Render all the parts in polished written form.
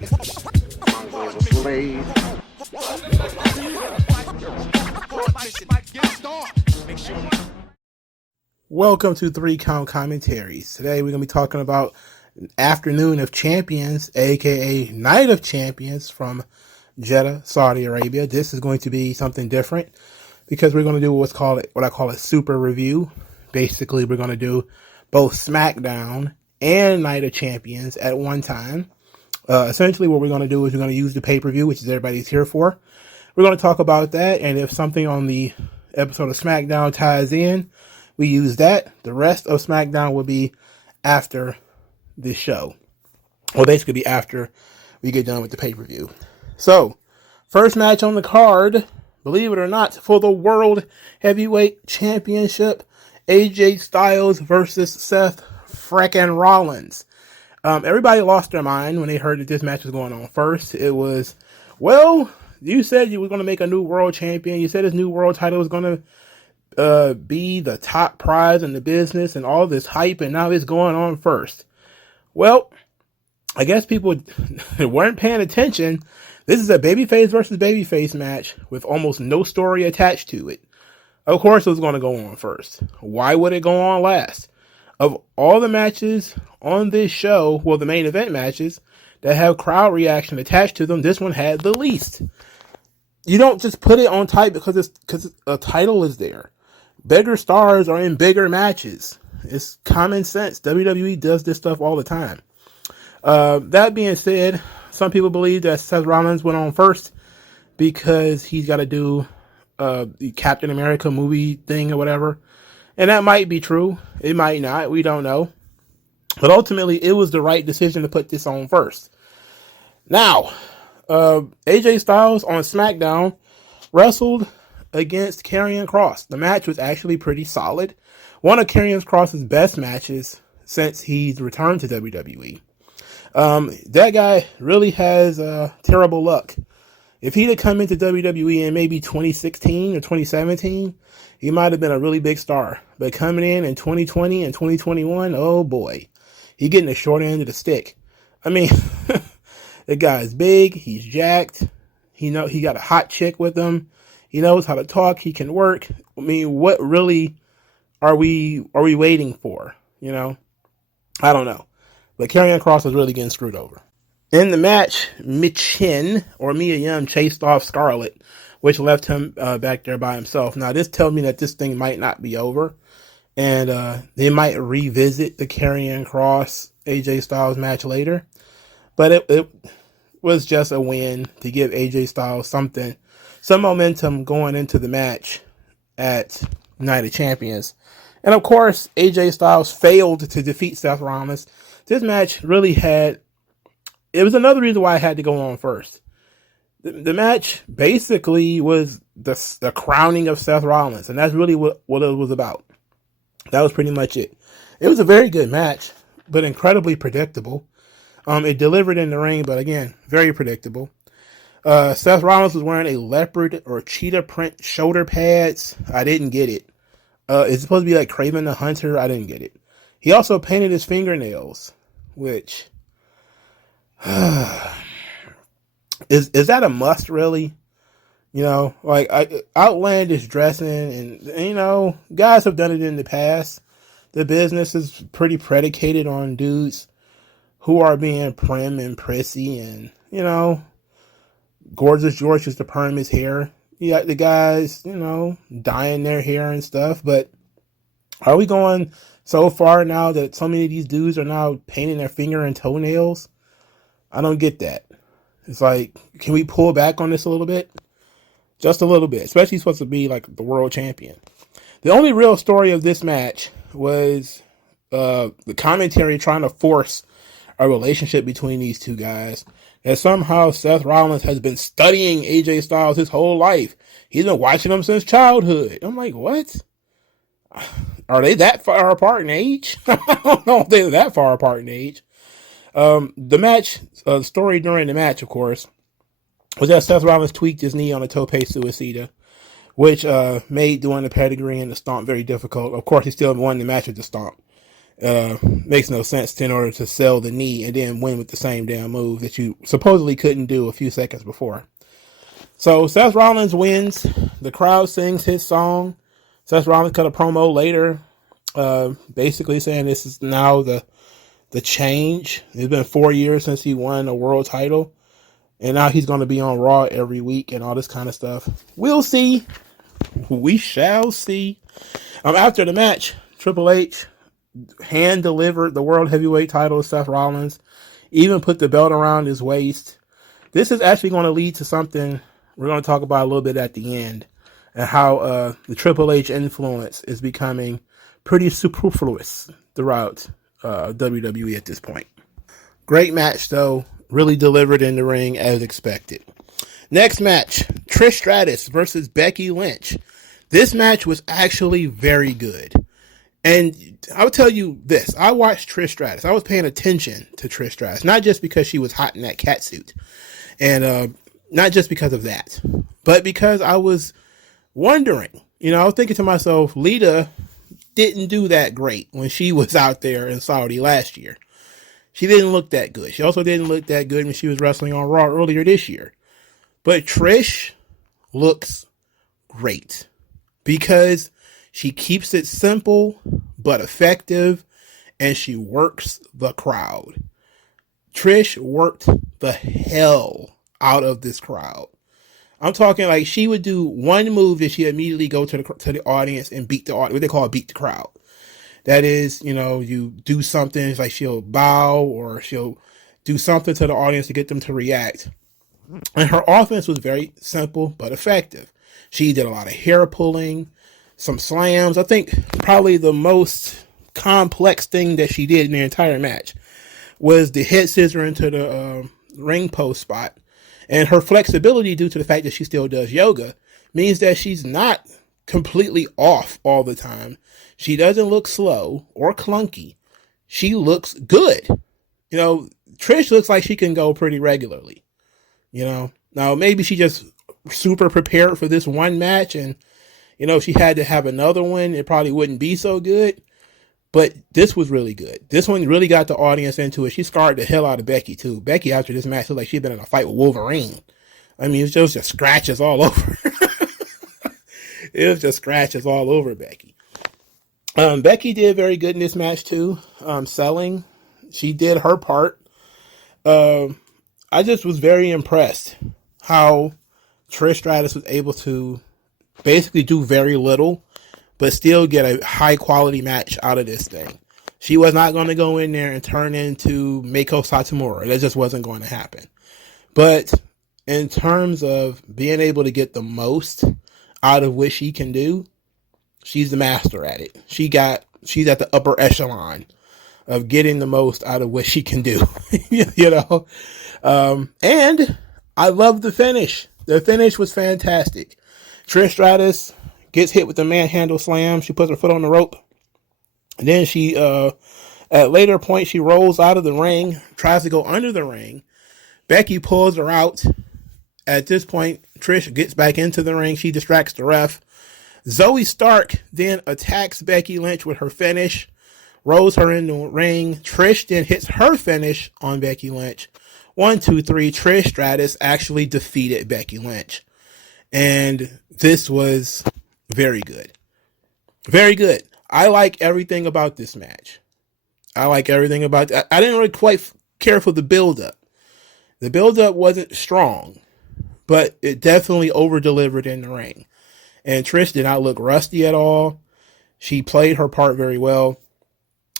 MagMongoSlade. Welcome to 3 Count Commentaries. Today we're going to be talking about Afternoon of Champions, aka Night of Champions from Jeddah, Saudi Arabia. This is going to be something different because we're going to do what I call a super review. Basically, we're going to do both SmackDown and Night of Champions at one time. Essentially, what we're going to do is we're going to use the pay-per-view, which is everybody's here for. We're going to talk about that, and if something on the episode of SmackDown ties in, we use that. The rest of SmackDown will be after this show. Or basically be after we get done with the pay-per-view. So, first match on the card, believe it or not, for the World Heavyweight Championship, AJ Styles versus Seth frickin' Rollins. Everybody lost their mind when they heard that this match was going on. First, it was, well, you said you were going to make a new world champion. You said his new world title was going to be the top prize in the business and all this hype, and now it's going on first. Well, I guess people weren't paying attention. This is a babyface versus babyface match with almost no story attached to it. Of course it was going to go on first. Why would it go on last? Of all the matches on this show, well, the main event matches that have crowd reaction attached to them, this one had the least. You don't just put it on tight because a title is there. Bigger stars are in bigger matches. It's common sense. WWE does this stuff all the time. That being said, some people believe that Seth Rollins went on first because he's got to do the Captain America movie thing or whatever. And that might be true. It might not. We don't know. But ultimately, it was the right decision to put this on first. Now, AJ Styles on SmackDown wrestled against Karrion Kross. The match was actually pretty solid. One of Karrion Kross's best matches since he's returned to WWE. That guy really has terrible luck. If he'd have come into WWE in maybe 2016 or 2017, he might have been a really big star. But coming in 2020 and 2021, oh boy, he's getting the short end of the stick. I mean, the guy's big, he's jacked, he got a hot chick with him, he knows how to talk, he can work. I mean, what really are we waiting for? You know? I don't know. But Karrion Kross was really getting screwed over. In the match, Michin, or Mia Yim, chased off Scarlett, which left him back there by himself. Now, this tells me that this thing might not be over. And they might revisit the Karrion Kross AJ Styles match later. But it was just a win to give AJ Styles some momentum going into the match at Night of Champions. And of course, AJ Styles failed to defeat Seth Rollins. This match really it was another reason why I had to go on first. The match basically was the crowning of Seth Rollins, and that's really what it was about. That was pretty much it. It was a very good match, but incredibly predictable. It delivered in the ring, but again, very predictable. Seth Rollins was wearing a leopard or cheetah print shoulder pads. I didn't get it. It's supposed to be like Kraven the Hunter. I didn't get it. He also painted his fingernails, which is that a must, really? You know, like outlandish dressing, and you know, guys have done it in the past. The business is pretty predicated on dudes who are being prim and prissy, and you know, Gorgeous George used to perm his hair. You got the guys, you know, dyeing their hair and stuff. But are we going so far now that so many of these dudes are now painting their finger and toenails? I don't get that. It's like, can we pull back on this a little bit? Just a little bit. Especially supposed to be like the world champion. The only real story of this match was the commentary trying to force a relationship between these two guys. That somehow Seth Rollins has been studying AJ Styles his whole life. He's been watching him since childhood. I'm like, what? Are they that far apart in age? I don't know if they're that far apart in age. The match, story during the match, of course, was that Seth Rollins tweaked his knee on a tope suicida, which made doing the pedigree and the stomp very difficult. Of course, he still won the match with the stomp. Makes no sense in order to sell the knee and then win with the same damn move that you supposedly couldn't do a few seconds before. So Seth Rollins wins. The crowd sings his song. Seth Rollins cut a promo later, basically saying this is now the change. It's been 4 years since he won a world title, and now he's going to be on Raw every week and all this kind of stuff. We'll see. We shall see. After the match, Triple H hand delivered the world heavyweight title to Seth Rollins, even put the belt around his waist. This is actually going to lead to something we're going to talk about a little bit at the end, and how the Triple H influence is becoming pretty superfluous throughout WWE at this point. Great match, though. Really delivered in the ring as expected. Next match, Trish Stratus versus Becky Lynch. This match was actually very good. And I'll tell you this. I watched Trish Stratus. I was paying attention to Trish Stratus, not just because she was hot in that cat suit. And not just because of that, but because I was wondering. I was thinking to myself, Lita didn't do that great when she was out there in Saudi last year. She didn't look that good. She also didn't look that good when she was wrestling on Raw earlier this year. But Trish looks great because she keeps it simple but effective, and she works the crowd. Trish worked the hell out of this crowd. I'm talking like she would do one move and she immediately go to the audience and beat the audience. What they call beat the crowd. That is, you do something, it's like she'll bow or she'll do something to the audience to get them to react. And her offense was very simple but effective. She did a lot of hair pulling, some slams. I think probably the most complex thing that she did in the entire match was the head scissor into the ring post spot. And her flexibility, due to the fact that she still does yoga, means that she's not completely off all the time. She doesn't look slow or clunky. She looks good. Trish looks like she can go pretty regularly. Now maybe she just super prepared for this one match, and if she had to have another one, it probably wouldn't be so good. But this was really good. This one really got the audience into it. She scarred the hell out of Becky, too. Becky, after this match, looked like she'd been in a fight with Wolverine. I mean, it was just scratches all over. It was just scratches all over Becky. Becky did very good in this match, too. Selling. She did her part. I just was very impressed how Trish Stratus was able to basically do very little, but still get a high quality match out of this thing. She was not going to go in there and turn into Meiko Satomura. That just wasn't going to happen. But in terms of being able to get the most out of what she can do, she's the master at it. She's at the upper echelon of getting the most out of what she can do. And I love the finish. The finish was fantastic. Trish Stratus gets hit with the manhandle slam. She puts her foot on the rope. And then she, at a later point, she rolls out of the ring, tries to go under the ring. Becky pulls her out. At this point, Trish gets back into the ring. She distracts the ref. Zoe Stark then attacks Becky Lynch with her finish, rolls her in the ring. Trish then hits her finish on Becky Lynch. 1, 2, 3. Trish Stratus actually defeated Becky Lynch. And this was very good. Very good. I like everything about this match. I like everything about it. I didn't really quite care for the build-up. The build-up wasn't strong, but it definitely over-delivered in the ring. And Trish did not look rusty at all. She played her part very well.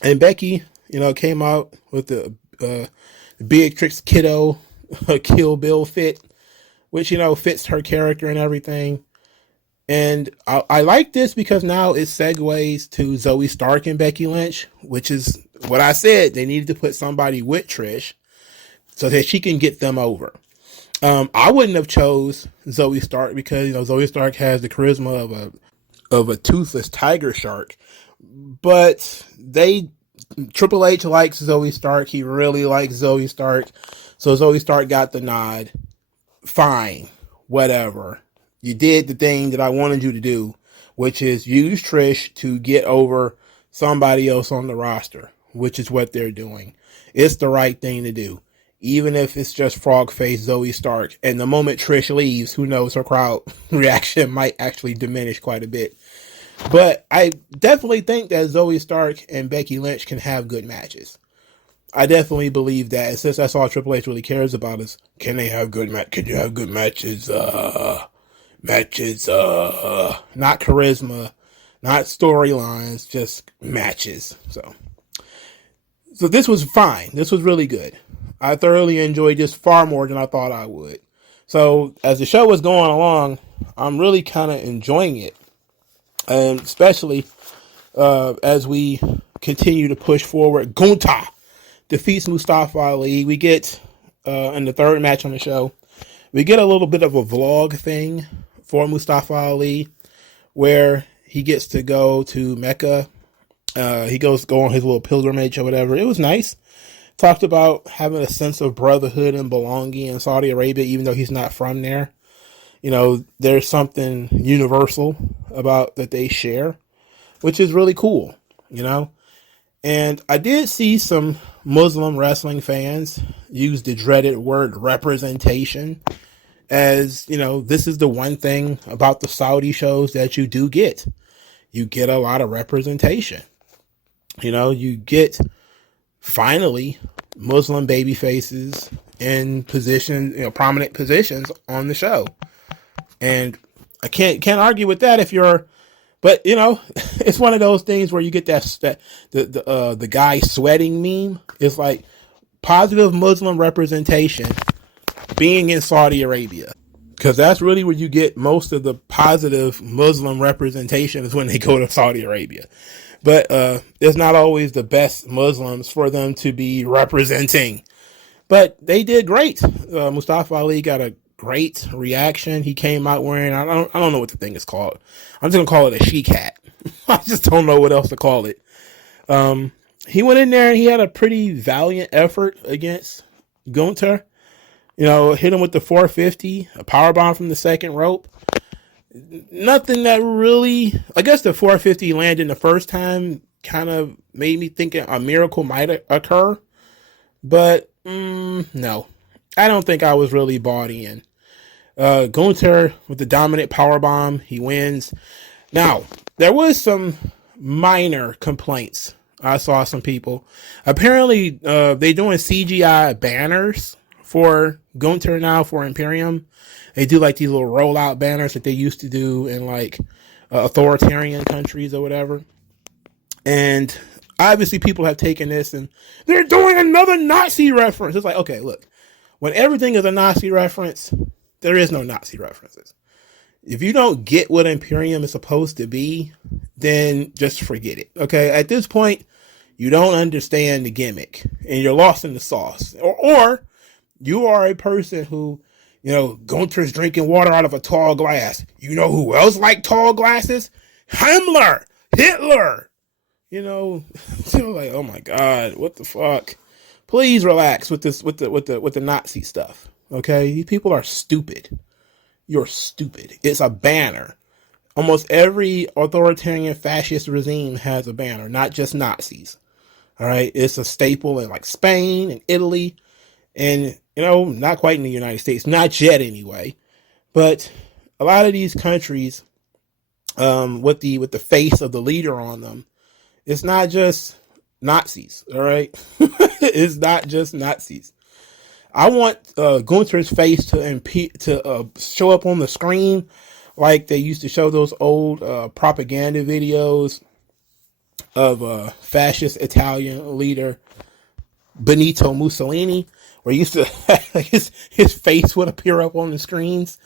And Becky, came out with the Beatrix Kiddo Kill Bill fit, which, fits her character and everything. And I like this because now it segues to Zoe Stark and Becky Lynch, which is what I said. They needed to put somebody with Trish so that she can get them over. I wouldn't have chose Zoe Stark because, Zoe Stark has the charisma of a toothless tiger shark. But Triple H likes Zoe Stark. He really likes Zoe Stark. So Zoe Stark got the nod. Fine. Whatever. You did the thing that I wanted you to do, which is use Trish to get over somebody else on the roster. which is what they're doing. It's the right thing to do. Even if it's just frog face Zoe Stark. And the moment Trish leaves, who knows, her crowd reaction might actually diminish quite a bit. But I definitely think that Zoe Stark and Becky Lynch can have good matches. I definitely believe that. And since that's all Triple H really cares about is, can they have good can you have good matches? Not charisma, not storylines, just matches. So this was fine. This was really good. I thoroughly enjoyed this far more than I thought I would. So as the show was going along, I'm really kind of enjoying it. And especially as we continue to push forward. Gunther defeats Mustafa Ali. We get, in the third match on the show, we get a little bit of a vlog thing for Mustafa Ali where he gets to go to Mecca. He go on his little pilgrimage or whatever. It was nice. Talked about having a sense of brotherhood and belonging in Saudi Arabia, even though he's not from there. You know, there's something universal about that they share, which is really cool, you know. And I did see some Muslim wrestling fans use the dreaded word representation as, you know, this is the one thing about the Saudi shows that you do get. You get a lot of representation. You know, you get finally Muslim baby faces in positions, you know, prominent positions on the show. And I can't argue with that if you're, but you know, it's one of those things where you get the guy sweating meme. It's like positive Muslim representation being in Saudi Arabia, because that's really where you get most of the positive Muslim representation is when they go to Saudi Arabia. But it's not always the best Muslims for them to be representing. But they did great. Mustafa Ali got a great reaction. He came out wearing, I don't know what the thing is called. I'm just going to call it a chic hat. I just don't know what else to call it. He went in there and he had a pretty valiant effort against Gunther. You know, hit him with the 450, a powerbomb from the second rope. Nothing that really, I guess the 450 landing the first time kind of made me think a miracle might occur. But no, I don't think I was really bought in. Gunther with the dominant powerbomb, he wins. Now, there was some minor complaints. I saw some people. Apparently, they're doing CGI banners for Gunther now for Imperium. They do like these little rollout banners that they used to do in like authoritarian countries or whatever. And obviously people have taken this and they're doing another Nazi reference. It's like, okay, look, when everything is a Nazi reference, there is no Nazi references. If you don't get what Imperium is supposed to be, then just forget it. Okay. At this point, you don't understand the gimmick and you're lost in the sauce. Or you are a person who, you know, Gunther's drinking water out of a tall glass. You know who else liked tall glasses? Himmler, Hitler. You know, like, oh my God, what the fuck? Please relax with this, with the Nazi stuff. Okay, these people are stupid. You're stupid. It's a banner. Almost every authoritarian fascist regime has a banner, not just Nazis. All right, it's a staple in like Spain and Italy, and you know, not quite in the United States, not yet anyway. But a lot of these countries, with the face of the leader on them, it's not just Nazis. All right, it's not just Nazis. I want Gunther's face to show up on the screen like they used to show those old propaganda videos of fascist Italian leader Benito Mussolini, where he used to his face would appear up on the screens.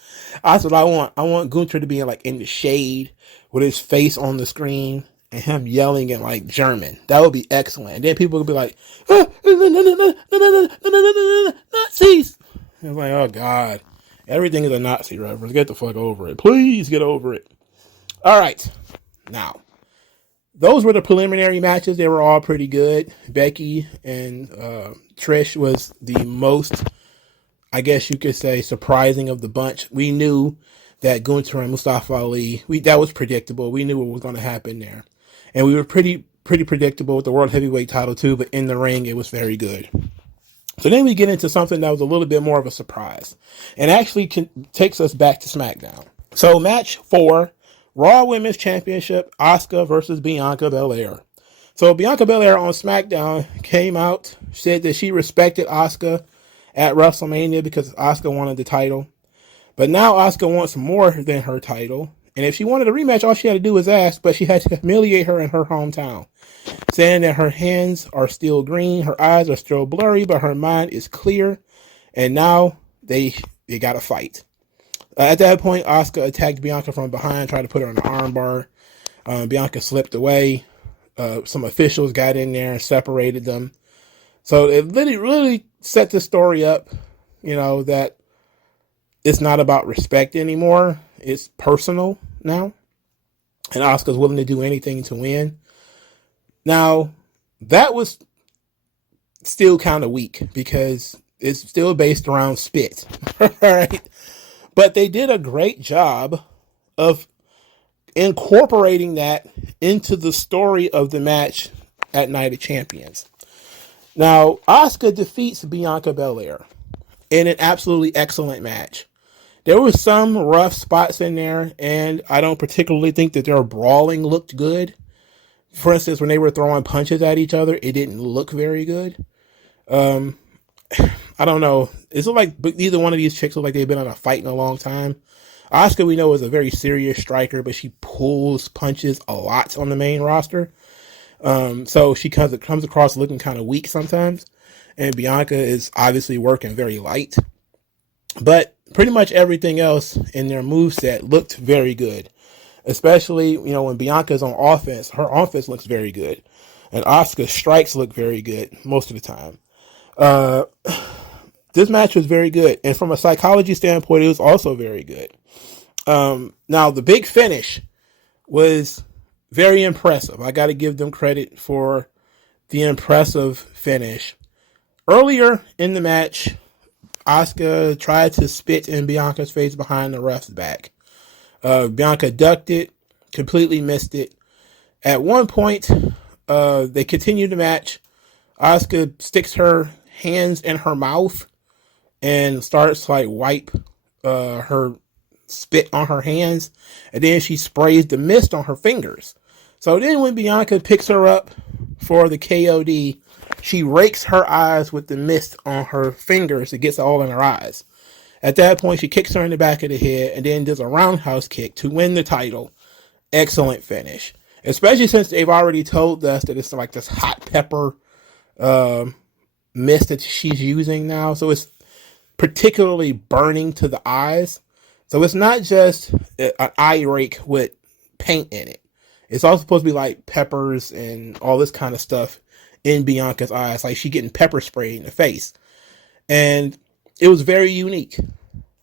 That's what I want. I want Gunther to be like in the shade with his face on the screen and him yelling in like German. That would be excellent. And then people would be like, Nazis. And it's like, oh God, everything is a Nazi reference. Get the fuck over it. Please get over it. All right. Now, those were the preliminary matches. They were all pretty good. Becky and Trish was the most, I guess you could say, surprising of the bunch. We knew that Gunther and Mustafa Ali, that was predictable. We knew what was going to happen there. And we were pretty pretty predictable with the World Heavyweight title too, but in the ring, it was very good. So then we get into something that was a little bit more of a surprise and actually takes us back to SmackDown. So match 4, Raw Women's Championship, Asuka versus Bianca Belair. So Bianca Belair on SmackDown came out, said that she respected Asuka at WrestleMania because Asuka wanted the title. But now Asuka wants more than her title. And if she wanted a rematch, all she had to do was ask, but she had to humiliate her in her hometown, saying that her hands are still green, her eyes are still blurry, but her mind is clear. And now they got to fight. At that point, Asuka attacked Bianca from behind, tried to put her in the armbar. Bianca slipped away. Some officials got in there and separated them. So it really set the story up, that it's not about respect anymore. It's personal now. And Asuka's willing to do anything to win. Now, that was still kind of weak because it's still based around spit. Right? But they did a great job of incorporating that into the story of the match at Night of Champions. Now, Asuka defeats Bianca Belair in an absolutely excellent match. There were some rough spots in there, and I don't particularly think that their brawling looked good. For instance, when they were throwing punches at each other, it didn't look very good. I don't know. It's like neither one of these chicks look like they've been on a fight in a long time. Asuka, we know, is a very serious striker, but she pulls punches a lot on the main roster. So she comes across looking kind of weak sometimes. And Bianca is obviously working very light. But pretty much everything else in their moveset looked very good. Especially, when Bianca's on offense, her offense looks very good. And Asuka's strikes look very good most of the time. This match was very good. And from a psychology standpoint, it was also very good. Now, the big finish was very impressive. I got to give them credit for the impressive finish. Earlier in the match, Asuka tried to spit in Bianca's face behind the ref's back. Bianca ducked it, completely missed it. At one point, they continued the match. Asuka sticks her hands in her mouth and starts to wipe her spit on her hands, and then she sprays the mist on her fingers. So then when Bianca picks her up for the KOD, she rakes her eyes with the mist on her fingers. It gets all in her eyes. At that point, she kicks her in the back of the head and then does a roundhouse kick to win the title. Excellent finish. Especially since they've already told us that it's like this hot pepper mist that she's using now. So it's particularly burning to the eyes. So it's not just an eye rake with paint in it. It's also supposed to be like peppers and all this kind of stuff in Bianca's eyes. Like she getting pepper sprayed in the face. And it was very unique.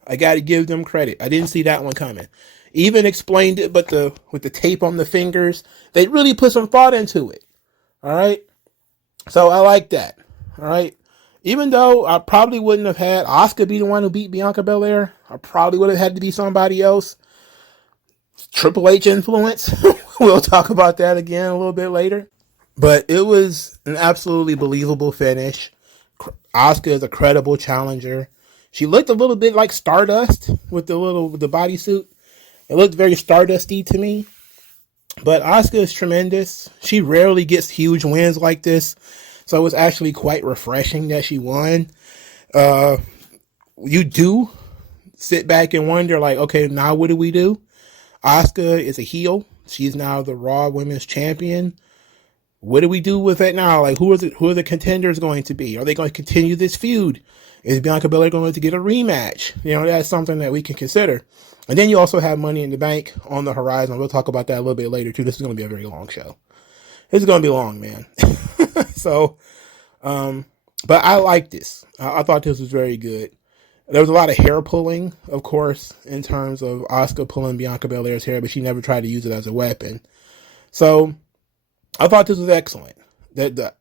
I got to give them credit. I didn't see that one coming. Even explained it, but with the tape on the fingers, they really put some thought into it. All right. So I like that. All right. Even though I probably wouldn't have had Asuka be the one who beat Bianca Belair, I probably would have had to be somebody else. Triple H influence. We'll talk about that again a little bit later. But it was an absolutely believable finish. Asuka is a credible challenger. She looked a little bit like Stardust with the bodysuit. It looked very Stardusty to me. But Asuka is tremendous. She rarely gets huge wins like this. So it was actually quite refreshing that she won. You do sit back and wonder, okay, now what do we do? Asuka is a heel. She's now the Raw Women's Champion. What do we do with it now? Who are the contenders going to be? Are they going to continue this feud? Is Bianca Belair going to get a rematch? That's something that we can consider. And then you also have Money in the Bank on the horizon. We'll talk about that a little bit later, too. This is going to be a very long show. This is going to be long, man. So, but I like this. I thought this was very good. There was a lot of hair pulling, of course, in terms of Asuka pulling Bianca Belair's hair, but she never tried to use it as a weapon. So I thought this was excellent.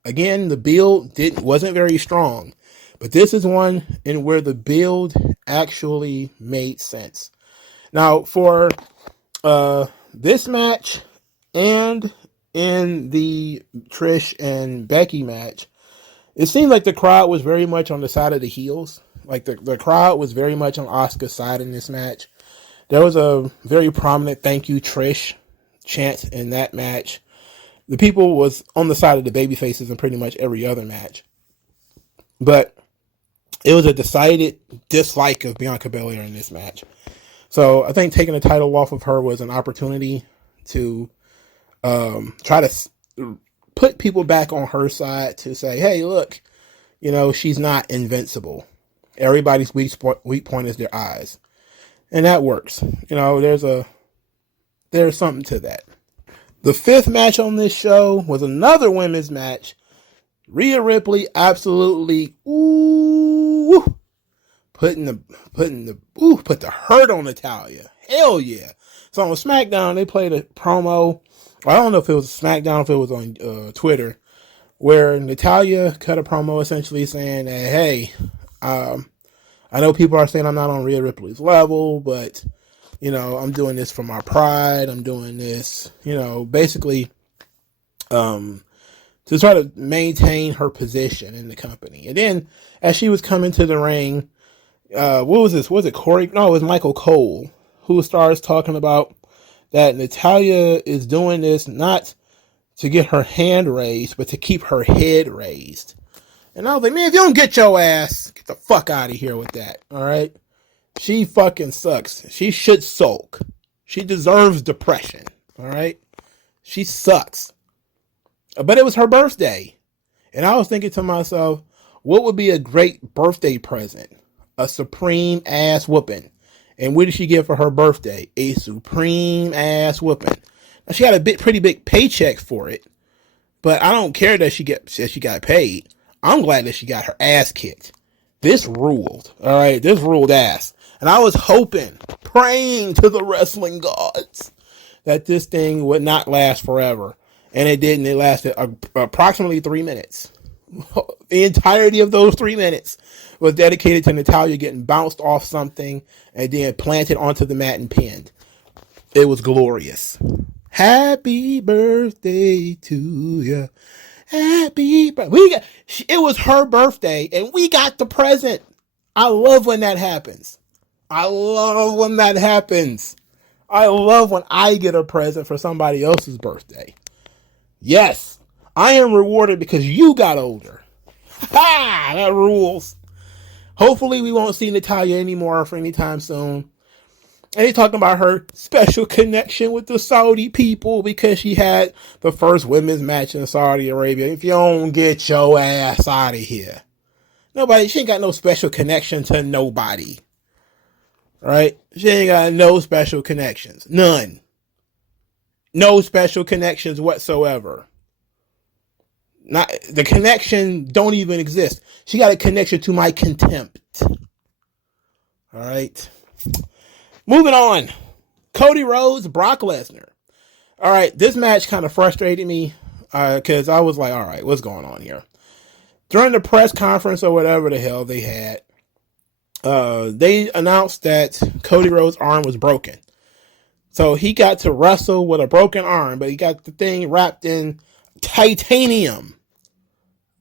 Again, the build wasn't very strong, but this is one in where the build actually made sense. Now, for this match and in the Trish and Becky match, it seemed like the crowd was very much on the side of the heels. Like the crowd was very much on Asuka's side in this match. There was a very prominent "Thank you, Trish" chant in that match. The people was on the side of the baby faces in pretty much every other match. But it was a decided dislike of Bianca Belair in this match. So I think taking the title off of her was an opportunity to try to put people back on her side to say, hey, look, she's not invincible. Everybody's weak point is their eyes. And that works. There's something to that. The fifth match on this show was another women's match. Rhea Ripley absolutely put the hurt on Natalya. Hell yeah. So on SmackDown, they played a promo. I don't know if it was SmackDown, if it was on Twitter, where Natalya cut a promo essentially saying that, hey, I know people are saying I'm not on Rhea Ripley's level, but, I'm doing this for my pride. I'm doing this, basically to try to maintain her position in the company. And then as she was coming to the ring, what was this? Was it Corey? No, it was Michael Cole, who starts talking about that Natalya is doing this not to get her hand raised, but to keep her head raised. And I was like, man, if you don't get your ass, get the fuck out of here with that. All right. She fucking sucks. She should sulk. She deserves depression. All right. She sucks. But it was her birthday. And I was thinking to myself, what would be a great birthday present? A supreme ass whooping. And what did she get for her birthday? A supreme ass whooping. Now, she got a pretty big paycheck for it. But I don't care that she got paid. I'm glad that she got her ass kicked. This ruled. All right. This ruled ass. And I was hoping, praying to the wrestling gods that this thing would not last forever. And it didn't. It lasted approximately 3 minutes. The entirety of those 3 minutes was dedicated to Natalya getting bounced off something and then planted onto the mat and pinned. It was glorious. Happy birthday to you. Happy birthday. It was her birthday and we got the present. I love when that happens. I love when that happens. I love when I get a present for somebody else's birthday. Yes, I am rewarded because you got older. Ha! That rules. Hopefully we won't see Natalya anymore for any time soon. And he's talking about her special connection with the Saudi people because she had the first women's match in Saudi Arabia. If you don't get your ass out of here. She ain't got no special connection to nobody. Right? She ain't got no special connections. None. No special connections whatsoever. Not the connection don't even exist. She got a connection to my contempt. All right. Moving on. Cody Rhodes, Brock Lesnar. All right, this match kind of frustrated me because I was like, all right, what's going on here? During the press conference or whatever the hell they had, they announced that Cody Rhodes' arm was broken. So he got to wrestle with a broken arm, but he got the thing wrapped in titanium.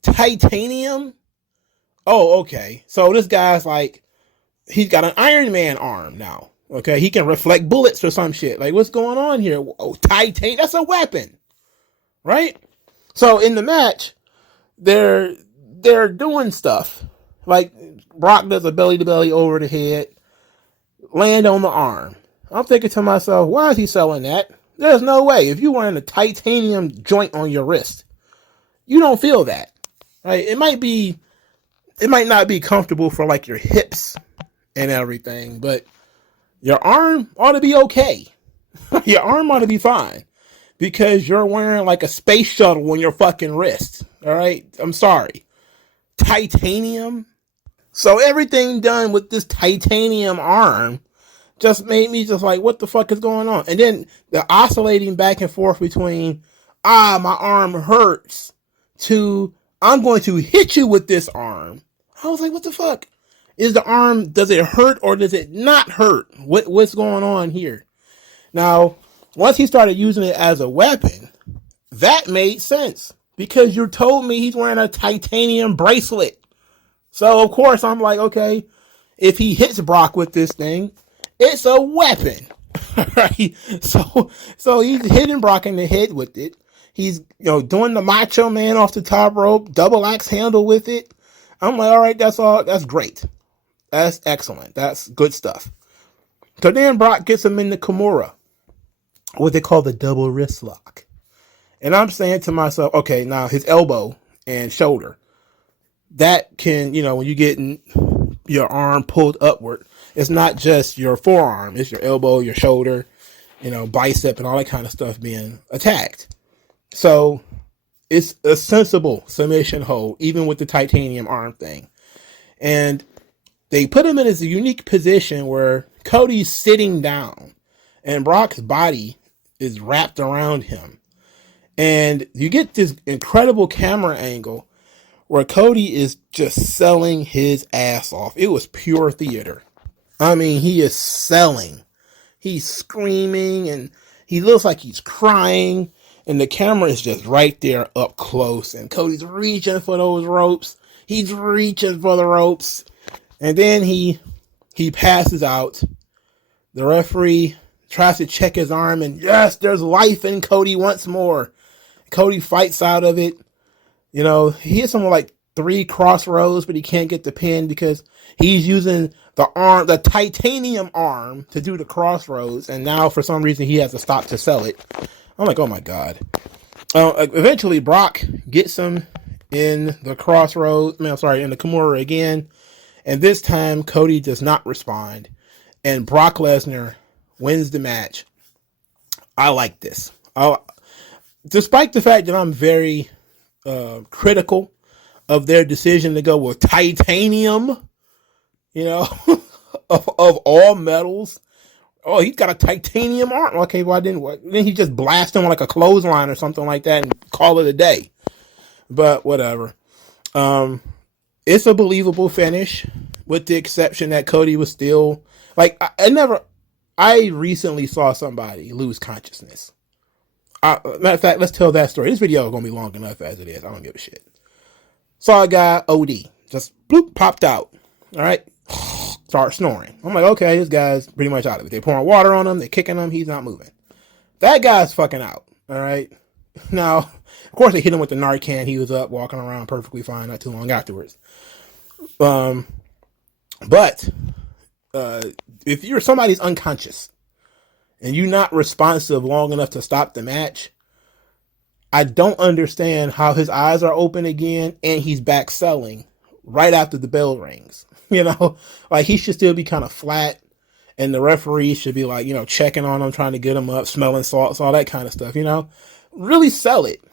Titanium? Oh, okay. So this guy's like, he's got an Iron Man arm now. Okay, he can reflect bullets or some shit. Like, what's going on here? Oh, titanium, that's a weapon. Right? So in the match, they're doing stuff. Like, Brock does a belly-to-belly over the head, land on the arm. I'm thinking to myself, why is he selling that? There's no way. If you're wearing a titanium joint on your wrist, you don't feel that. Right? It might not be comfortable for like your hips and everything, but your arm ought to be okay. Your arm ought to be fine because you're wearing like a space shuttle on your fucking wrist. All right? I'm sorry. Titanium. So everything done with this titanium arm just made me just like, what the fuck is going on? And then the oscillating back and forth between, my arm hurts, to, I'm going to hit you with this arm. I was like, what the fuck? Is the arm, does it hurt or does it not hurt? What's going on here? Now, once he started using it as a weapon, That made sense because you told me he's wearing a titanium bracelet. So, of course, I'm like, okay, if he hits Brock with this thing, it's a weapon. Right? So he's hitting Brock in the head with it. He's, doing the Macho Man off the top rope, double axe handle with it. I'm like, all right, that's great. That's excellent. That's good stuff. So then Brock gets him in the Kimura, what they call the double wrist lock. And I'm saying to myself, okay, now his elbow and shoulder, that can, when you get your arm pulled upward, it's not just your forearm, it's your elbow, your shoulder, bicep and all that kind of stuff being attacked. So it's a sensible submission hold, even with the titanium arm thing. And they put him in this unique position where Cody's sitting down and Brock's body is wrapped around him. And you get this incredible camera angle where Cody is just selling his ass off. It was pure theater. I mean, he is selling. He's screaming and he looks like he's crying. And the camera is just right there up close. And Cody's reaching for those ropes. He's reaching for the ropes. And then he passes out. The referee tries to check his arm. And yes, there's life in Cody once more. Cody fights out of it. He hits him like 3 crossroads, but he can't get the pin because he's using the titanium arm to do the crossroads. And now for some reason he has to stop to sell it. I'm like, oh my God. Eventually Brock gets him in the crossroads. In the Kimura again. And this time Cody does not respond. And Brock Lesnar wins the match. I like this. Despite the fact that I'm very critical of their decision to go with titanium, of all metals. Oh, he's got a titanium arm. Okay, why didn't he just blast him like a clothesline or something like that and call it a day? But whatever. It's a believable finish, with the exception that Cody was still like I recently saw somebody lose consciousness. Matter of fact, let's tell that story. This video is going to be long enough as it is. I don't give a shit. Saw a guy OD. Just bloop, popped out. All right. Start snoring. I'm like, okay, this guy's pretty much out of it. They're pouring water on him. They're kicking him. He's not moving. That guy's fucking out. All right. Now, of course, they hit him with the Narcan. He was up, walking around perfectly fine not too long afterwards. But if you're somebody's unconscious and you're not responsive long enough to stop the match, I don't understand how his eyes are open again and he's back selling right after the bell rings. Like he should still be kind of flat, and the referee should be like, checking on him, trying to get him up, smelling salts, all that kind of stuff, really sell it.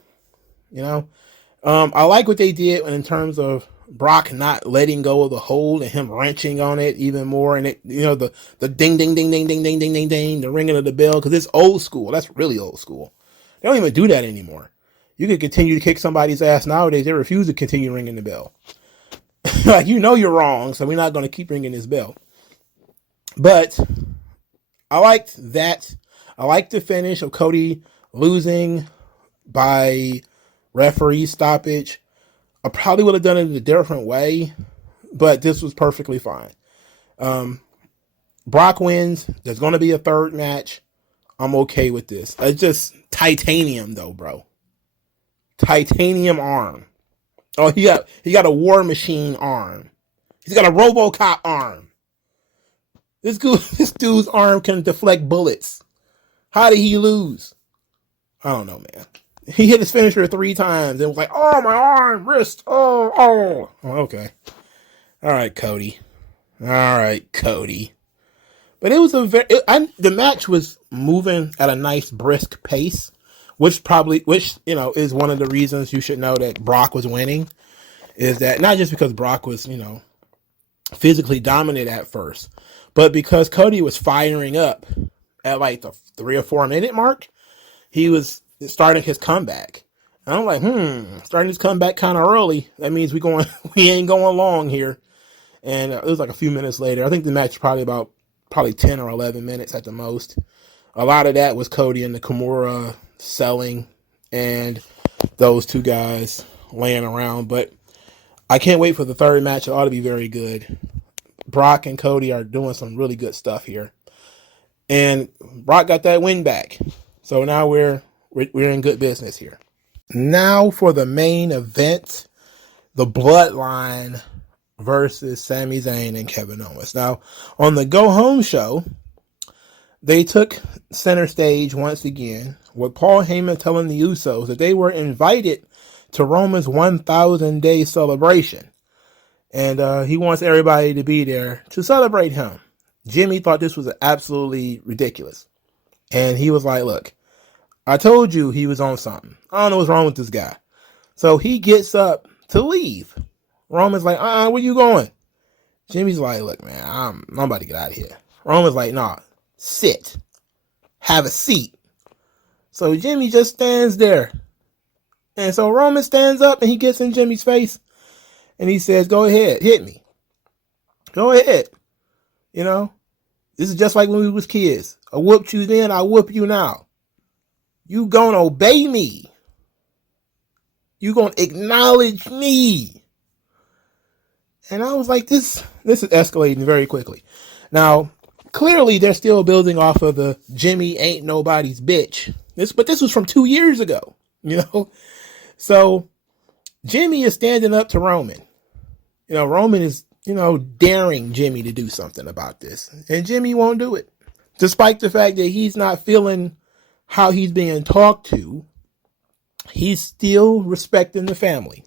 I like what they did in terms of Brock not letting go of the hold and him wrenching on it even more. And it, the ding, ding, ding, ding, ding, ding, ding, ding, ding, the ringing of the bell. Cause it's old school. That's really old school. They don't even do that anymore. You can continue to kick somebody's ass nowadays. They refuse to continue ringing the bell. Like, you're wrong. So we're not going to keep ringing this bell. But I liked that. I liked the finish of Cody losing by referee stoppage. I probably would have done it in a different way, but this was perfectly fine. Brock wins. There's going to be a third match. I'm okay with this. It's just titanium though, bro. Titanium arm. Oh, he got a War Machine arm. He's got a RoboCop arm. This dude's arm can deflect bullets. How did he lose? I don't know, man. He hit his finisher 3 times and was like, oh, my arm, wrist, oh. Okay. All right, Cody. But it was the match was moving at a nice brisk pace, which is one of the reasons you should know that Brock was winning, is that not just because Brock was, physically dominant at first, but because Cody was firing up at like the 3 or 4 minute mark. He was starting his comeback. And I'm like, starting his comeback kind of early. That means we ain't going long here. And it was like a few minutes later. I think the match was probably 10 or 11 minutes at the most. A lot of that was Cody and the Kimura selling and those two guys laying around. But I can't wait for the third match. It ought to be very good. Brock and Cody are doing some really good stuff here. And Brock got that win back. So now we're in good business here. Now for the main event, the Bloodline versus Sami Zayn and Kevin Owens. Now, on the Go Home show, they took center stage once again with Paul Heyman telling the Usos that they were invited to Roman's 1,000-day celebration. And he wants everybody to be there to celebrate him. Jimmy thought this was absolutely ridiculous. And he was like, look, I told you he was on something. I don't know what's wrong with this guy. So he gets up to leave. Roman's like, where you going? Jimmy's like, look, man, I'm about to get out of here. Roman's like, nah, sit. Have a seat. So Jimmy just stands there. And so Roman stands up and he gets in Jimmy's face. And he says, go ahead, hit me. Go ahead. You know, this is just like when we was kids. I whooped you then, I whoop you now. You gonna obey me. You gonna acknowledge me. And I was like, this is escalating very quickly. Now, clearly they're still building off of the Jimmy ain't nobody's bitch. But this was from 2 years ago, you know? So Jimmy is standing up to Roman. You know, Roman is, daring Jimmy to do something about this. And Jimmy won't do it. Despite the fact that he's not feeling how he's being talked to, he's still respecting the family.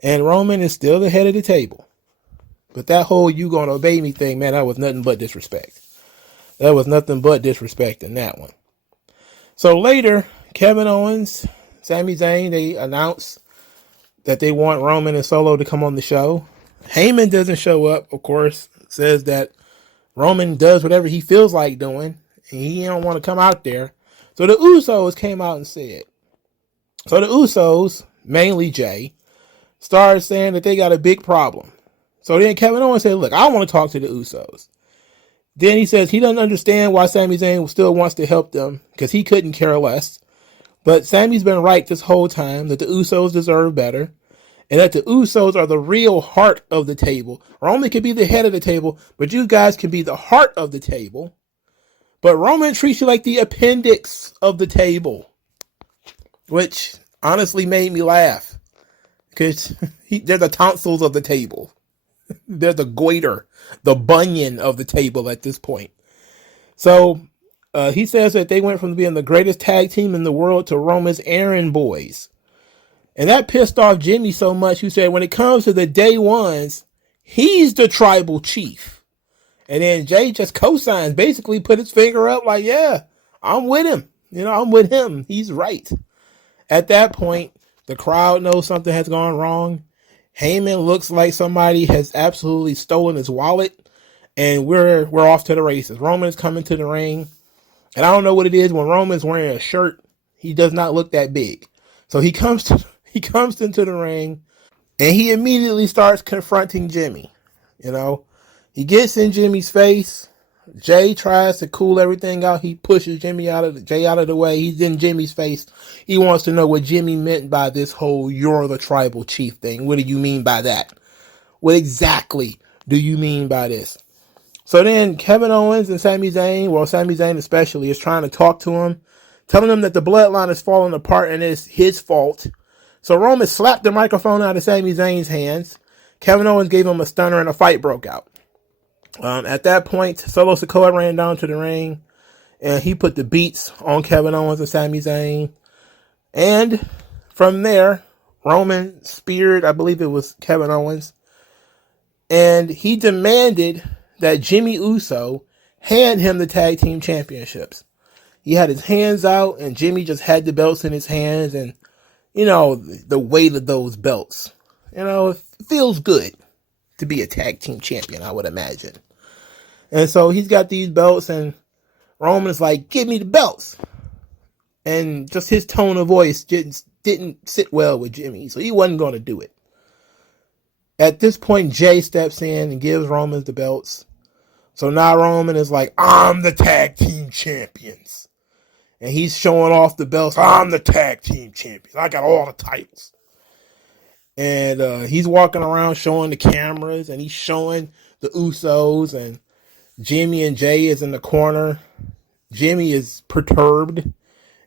And Roman is still the head of the table. But that whole you gonna obey me thing, man, that was nothing but disrespect. That was nothing but disrespect in that one. So later, Kevin Owens, Sami Zayn, they announce that they want Roman and Solo to come on the show. Heyman doesn't show up, of course, says that Roman does whatever he feels like doing, and he don't want to come out there. So the Usos came out and said. So the Usos, mainly Jay, started saying that they got a big problem. So then Kevin Owens said, look, I want to talk to the Usos. Then he says he doesn't understand why Sami Zayn still wants to help them, because he couldn't care less. But Sami's been right this whole time that the Usos deserve better, and that the Usos are the real heart of the table. Roman can be the head of the table, but you guys can be the heart of the table. But Roman treats you like the appendix of the table, which honestly made me laugh, because they're the tonsils of the table. They're the goiter, the bunion of the table at this point. So he says that they went from being the greatest tag team in the world to Roman's errand boys. And that pissed off Jimmy so much, he said when it comes to the day ones, he's the tribal chief. And then Jay just co-signs, basically put his finger up like, yeah, I'm with him. I'm with him. He's right. At that point, the crowd knows something has gone wrong. Heyman looks like somebody has absolutely stolen his wallet, and we're off to the races. Roman is coming to the ring, and I don't know what it is. When Roman's wearing a shirt, he does not look that big. So he comes into the ring, and he immediately starts confronting Jimmy. He gets in Jimmy's face. Jay tries to cool everything out. He pushes Jay out of the way. He's in Jimmy's face. He wants to know what Jimmy meant by this whole "you're the tribal chief" thing. What do you mean by that? What exactly do you mean by this? So then Kevin Owens and Sami Zayn, Sami Zayn especially, is trying to talk to him, telling him that the bloodline is falling apart and it's his fault. So Roman slapped the microphone out of Sami Zayn's hands. Kevin Owens gave him a stunner and a fight broke out. At that point, Solo Sikoa ran down to the ring, and he put the beats on Kevin Owens and Sami Zayn. And from there, Roman speared, I believe it was Kevin Owens, and he demanded that Jimmy Uso hand him the tag team championships. He had his hands out, and Jimmy just had the belts in his hands, and, the weight of those belts. It feels good to be a tag team champion, I would imagine. And so he's got these belts, and Roman's like, give me the belts. And just his tone of voice didn't sit well with Jimmy, so he wasn't going to do it. At this point, Jay steps in and gives Roman the belts. So now Roman is like, I'm the tag team champions. And he's showing off the belts. I'm the tag team champion. I got all the titles. And he's walking around showing the cameras, and he's showing the Usos, and Jimmy and Jay is in the corner. Jimmy is perturbed,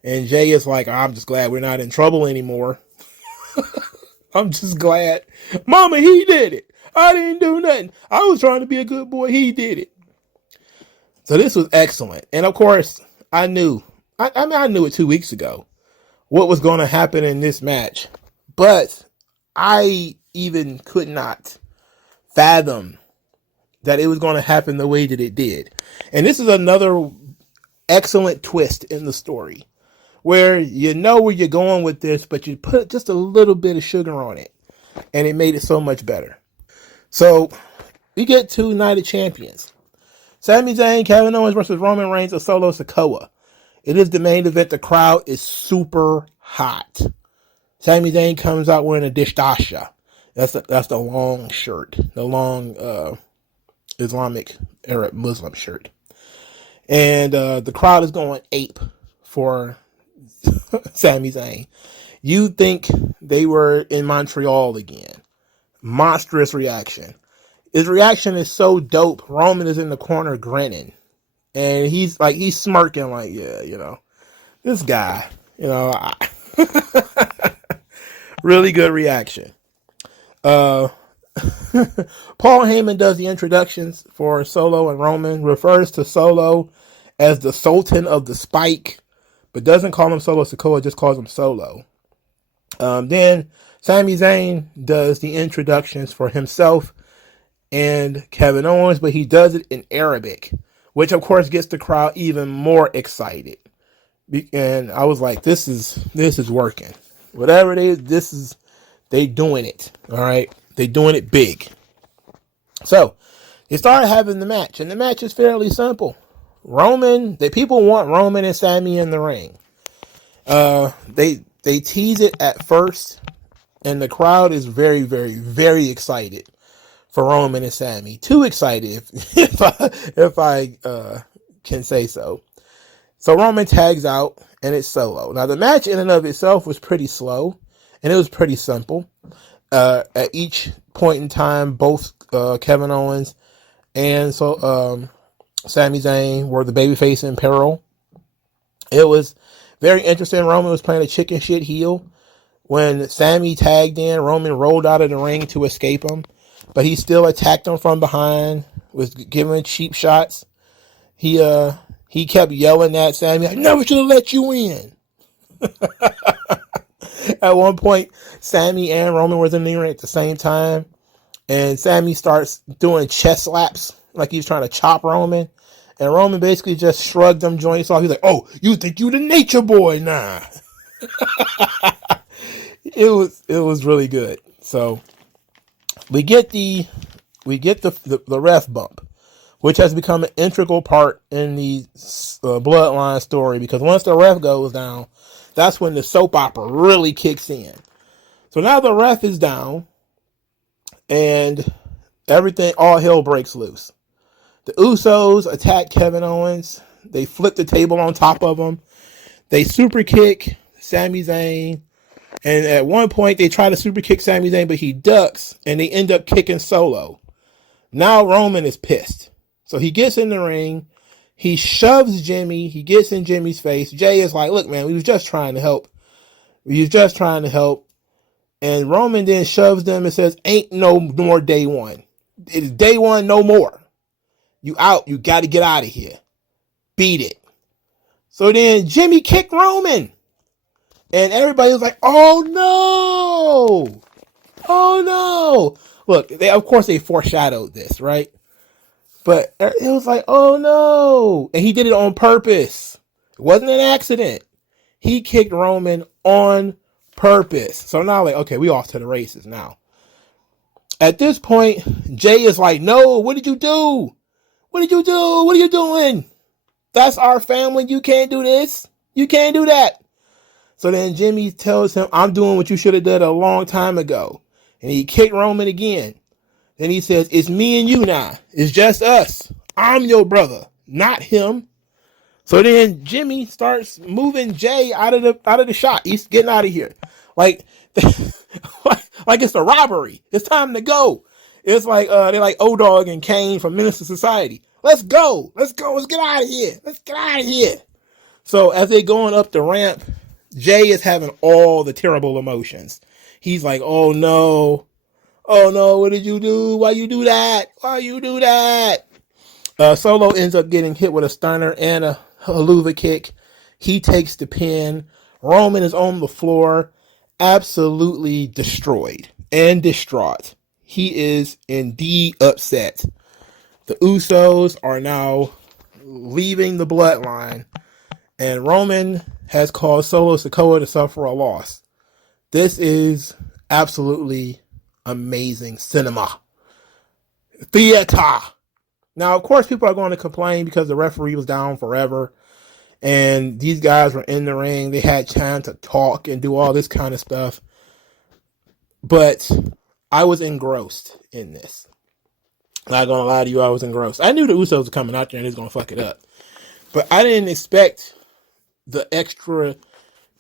and Jay is like, I'm just glad we're not in trouble anymore. I'm just glad. Mama, he did it. I didn't do nothing. I was trying to be a good boy. He did it. So this was excellent. And of course, I knew it 2 weeks ago what was going to happen in this match. But I even could not fathom that it was going to happen the way that it did. And this is another excellent twist in the story, where you know where you're going with this, but you put just a little bit of sugar on it, and it made it so much better. So we get to Night of Champions. Sami Zayn, Kevin Owens versus Roman Reigns of Solo Sikoa. It is the main event. The crowd is super hot. Sami Zayn comes out wearing a dishdasha. That's the long shirt, the long Islamic Arab Muslim shirt, and the crowd is going ape for Sami Zayn. You think they were in Montreal again? Monstrous reaction. His reaction is so dope. Roman is in the corner grinning, and he's smirking like, yeah, this guy, really good reaction. Paul Heyman does the introductions for Solo and Roman, refers to Solo as the Sultan of the Spike, but doesn't call him Solo Sikoa, just calls him Solo. Then Sami Zayn does the introductions for himself and Kevin Owens, but he does it in Arabic, which of course gets the crowd even more excited. And I was like, this is working. Whatever it is, they doing it. All right. They doing it big. So they started having the match, and the match is fairly simple. People want Roman and Sami in the ring. They tease it at first, and the crowd is very, very, very excited for Roman and Sami. Too excited, if I can say so. So Roman tags out, and it's Solo. Now the match in and of itself was pretty slow, and it was pretty simple. At each point in time, both Kevin Owens and Sami Zayn were the babyface in peril. It was very interesting. Roman was playing a chicken shit heel. When Sami tagged in, Roman rolled out of the ring to escape him, but he still attacked him from behind, was giving cheap shots. He kept yelling at Sami, I never should have let you in. At one point, Sami and Roman were in the ring at the same time, and Sami starts doing chest slaps like he's trying to chop Roman, and Roman basically just shrugged them joints off. He's like, "Oh, you think you the nature boy now?" It was really good. So we get the ref bump, which has become an integral part in the Bloodline story, because once the ref goes down, that's when the soap opera really kicks in. So now the ref is down, and all hell breaks loose. The Usos attack Kevin Owens. They flip the table on top of him. They super kick Sami Zayn. And at one point, they try to super kick Sami Zayn, but he ducks, and they end up kicking Solo. Now Roman is pissed. So he gets in the ring. He shoves Jimmy. He gets in Jimmy's face. Jay is like, look, man, we was just trying to help. And Roman then shoves them and says, ain't no more day one. It's day one, no more. You out. You got to get out of here. Beat it. So then Jimmy kicked Roman. And everybody was like, oh no. Oh no. Look, of course they foreshadowed this, right? But it was like, oh no. And he did it on purpose. It wasn't an accident. He kicked Roman on purpose. So now, like, okay, we off to the races now. At this point, Jay is like, no, what did you do? What did you do? What are you doing? That's our family. You can't do this. You can't do that. So then Jimmy tells him, I'm doing what you should have done a long time ago. And he kicked Roman again. Then he says, it's me and you now. It's just us. I'm your brother, not him. So then Jimmy starts moving Jay out of the shot. He's getting out of here. Like, like it's a robbery. It's time to go. It's like they're like O-Dog and Kane from Minister Society. Let's go. Let's go. Let's get out of here. Let's get out of here. So as they're going up the ramp, Jay is having all the terrible emotions. He's like, oh no, what did you do? Why you do that? Why you do that? Solo ends up getting hit with a stunner and a haluva kick. He takes the pin. Roman is on the floor, absolutely destroyed and distraught. He is indeed upset. The Usos are now leaving the bloodline, and Roman has caused Solo Sikoa to suffer a loss. This is absolutely amazing cinema. Theater. Now, of course, people are going to complain because the referee was down forever, and these guys were in the ring. They had time to talk and do all this kind of stuff. But I was engrossed in this. Not going to lie to you, I was engrossed. I knew the Usos were coming out there and they was going to fuck it up. But I didn't expect the extra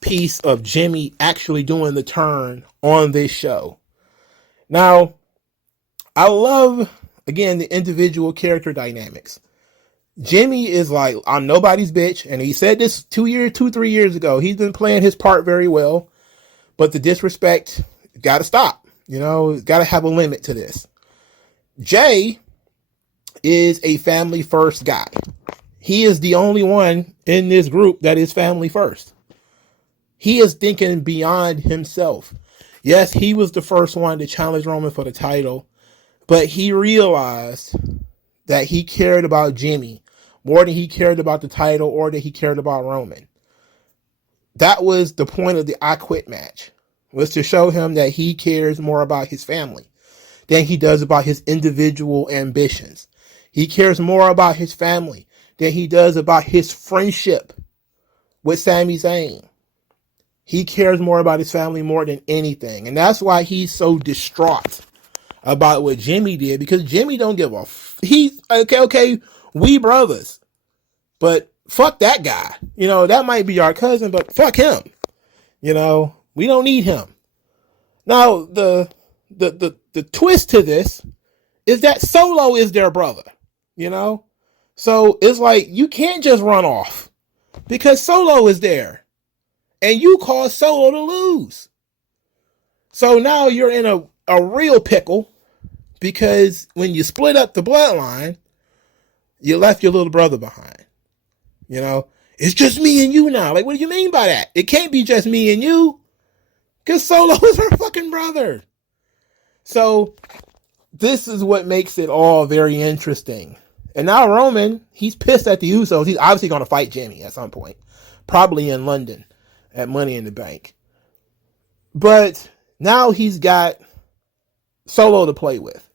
piece of Jimmy actually doing the turn on this show. Now, I love, again, the individual character dynamics. Jimmy is like, I'm nobody's bitch. And he said this 3 years ago. He's been playing his part very well. But the disrespect got to stop. You know, got to have a limit to this. Jay is a family first guy. He is the only one in this group that is family first. He is thinking beyond himself. Yes, he was the first one to challenge Roman for the title, but he realized that he cared about Jimmy more than he cared about the title or that he cared about Roman. That was the point of the I Quit match, was to show him that he cares more about his family than he does about his individual ambitions. He cares more about his family than he does about his friendship with Sami Zayn. He cares more about his family more than anything. And that's why he's so distraught about what Jimmy did, because Jimmy don't give a he's okay, we brothers. But fuck that guy. You know, that might be our cousin, but fuck him. You know, we don't need him. Now, the twist to this is that Solo is their brother, you know? So it's like, you can't just run off because Solo is there and you caused Solo to lose. So now you're in a real pickle because when you split up the bloodline, you left your little brother behind. You know, it's just me and you now. Like, what do you mean by that? It can't be just me and you because Solo is her fucking brother. So this is what makes it all very interesting. And now Roman, he's pissed at the Usos. He's obviously going to fight Jimmy at some point, probably in London at Money in the Bank. But now he's got Solo to play with,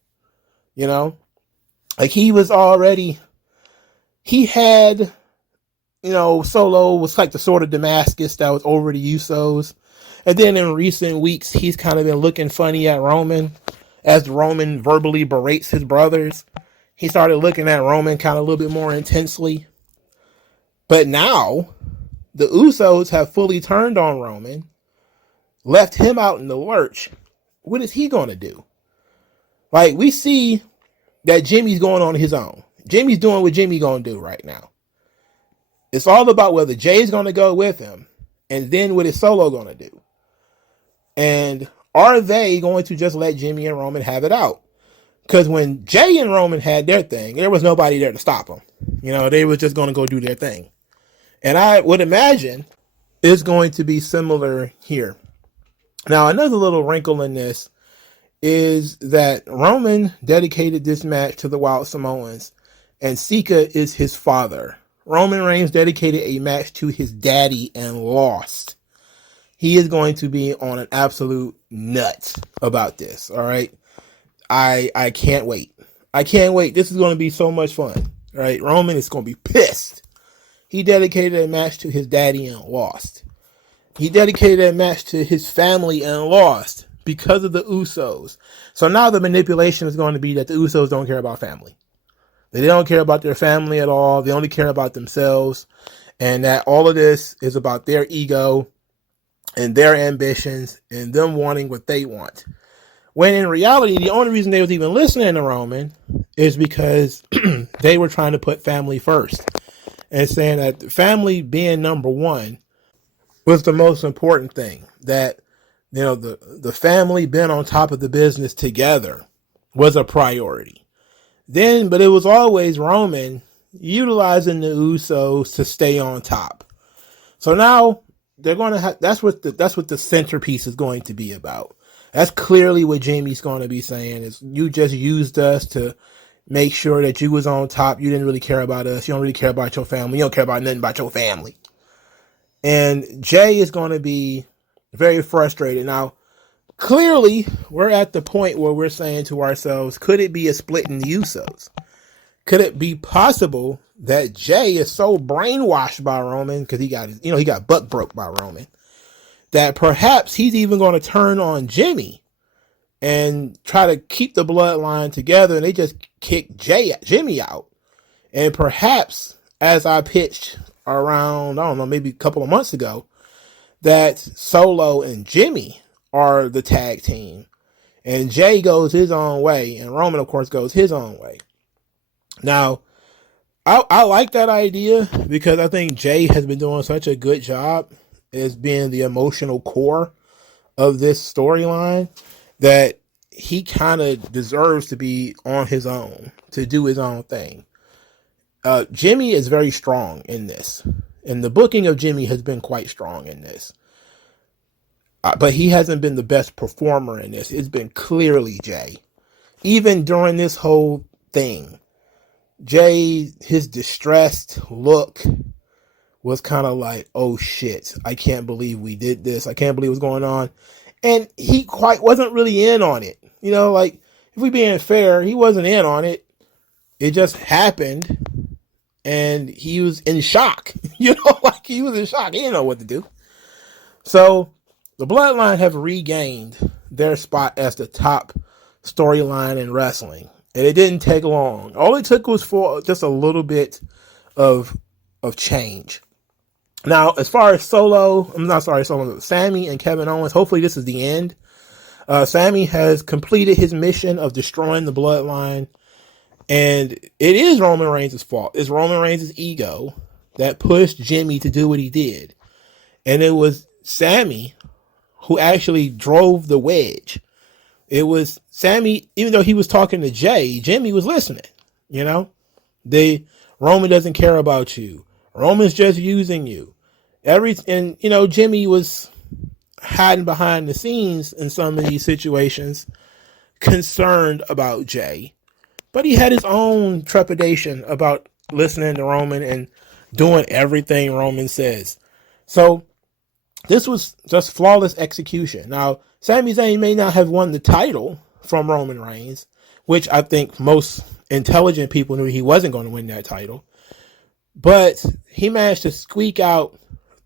you know, like he had, you know, Solo was like the sword of Damascus that was over the Usos. And then in recent weeks, he's kind of been looking funny at Roman as Roman verbally berates his brothers. He started looking at Roman kind of a little bit more intensely. But now the Usos have fully turned on Roman, left him out in the lurch. What is he going to do? Like, we see that Jimmy's going on his own. Jimmy's doing what Jimmy going to do right now. It's all about whether Jay's going to go with him and then what is Solo going to do. And are they going to just let Jimmy and Roman have it out? Because when Jay and Roman had their thing, there was nobody there to stop them. You know, they were just going to go do their thing. And I would imagine it's going to be similar here. Now, another little wrinkle in this is that Roman dedicated this match to the Wild Samoans, and Sika is his father. Roman Reigns dedicated a match to his daddy and lost. He is going to be on an absolute nut about this, all right? I can't wait. I can't wait. This is going to be so much fun, all right? Roman is going to be pissed. He dedicated a match to his daddy and lost. He dedicated a match to his family and lost because of the Usos. So now the manipulation is going to be that the Usos don't care about family. They don't care about their family at all. They only care about themselves. And that all of this is about their ego and their ambitions and them wanting what they want. When in reality, the only reason they was even listening to Roman is because they were trying to put family first and saying that family being number one was the most important thing. That, the family being on top of the business together was a priority. But it was always Roman utilizing the Usos to stay on top. So now they're going to have, that's what the centerpiece is going to be about. That's clearly what Jimmy's going to be saying, is you just used us to make sure that you was on top. You didn't really care about us. You don't really care about your family. You don't care about nothing about your family. And Jay is going to be very frustrated. Now, clearly, we're at the point where we're saying to ourselves, could it be a split in the Usos? Could it be possible that Jay is so brainwashed by Roman, because he got butt broke by Roman, that perhaps he's even going to turn on Jimmy and try to keep the bloodline together, and they just kick Jimmy out. And perhaps, as I pitched around, I don't know, maybe a couple of months ago, that Solo and Jimmy are the tag team, and Jay goes his own way, and Roman, of course, goes his own way. Now, I like that idea because I think Jay has been doing such a good job as being the emotional core of this storyline that he kind of deserves to be on his own, to do his own thing. Jimmy is very strong in this, and the booking of Jimmy has been quite strong in this. But he hasn't been the best performer in this. It's been clearly Jay. Even during this whole thing, Jay, his distressed look was kind of like, oh shit, I can't believe we did this. I can't believe what's going on. And he quite wasn't really in on it. Like, if we being fair, he wasn't in on it. It just happened. And he was in shock. Like he was in shock. He didn't know what to do. So the Bloodline have regained their spot as the top storyline in wrestling. And it didn't take long. All it took was for just a little bit of change. Now, as far as Sammy and Kevin Owens, hopefully this is the end. Sammy has completed his mission of destroying the Bloodline. And it is Roman Reigns' fault. It's Roman Reigns' ego that pushed Jimmy to do what he did. And it was Sammy who actually drove the wedge. It was Sammy, even though he was talking to Jay, Jimmy was listening. Roman doesn't care about you. Roman's just using you. Jimmy was hiding behind the scenes in some of these situations, concerned about Jay. But he had his own trepidation about listening to Roman and doing everything Roman says. So this was just flawless execution. Now, Sami Zayn may not have won the title from Roman Reigns, which I think most intelligent people knew he wasn't going to win that title. But he managed to squeak out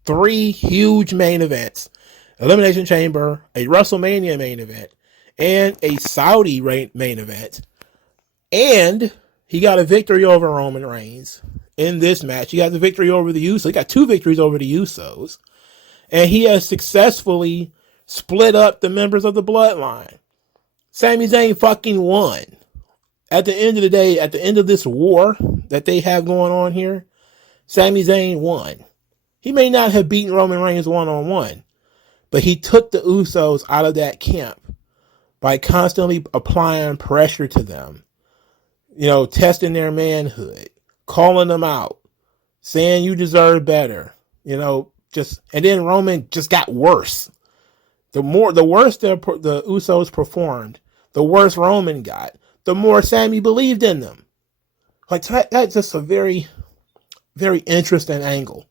3 huge main events: Elimination Chamber, a WrestleMania main event, and a Saudi main event. And he got a victory over Roman Reigns in this match. He got the victory over the Usos. He got 2 victories over the Usos. And he has successfully split up the members of the Bloodline. Sami Zayn fucking won. At the end of the day, at the end of this war that they have going on here, Sami Zayn won. He may not have beaten Roman Reigns one-on-one, but he took the Usos out of that camp by constantly applying pressure to them. Testing their manhood, calling them out, saying you deserve better. And then Roman just got worse. The worse the Usos performed, the worse Roman got. The more Sammy believed in them. Like, that's just a very, very interesting angle.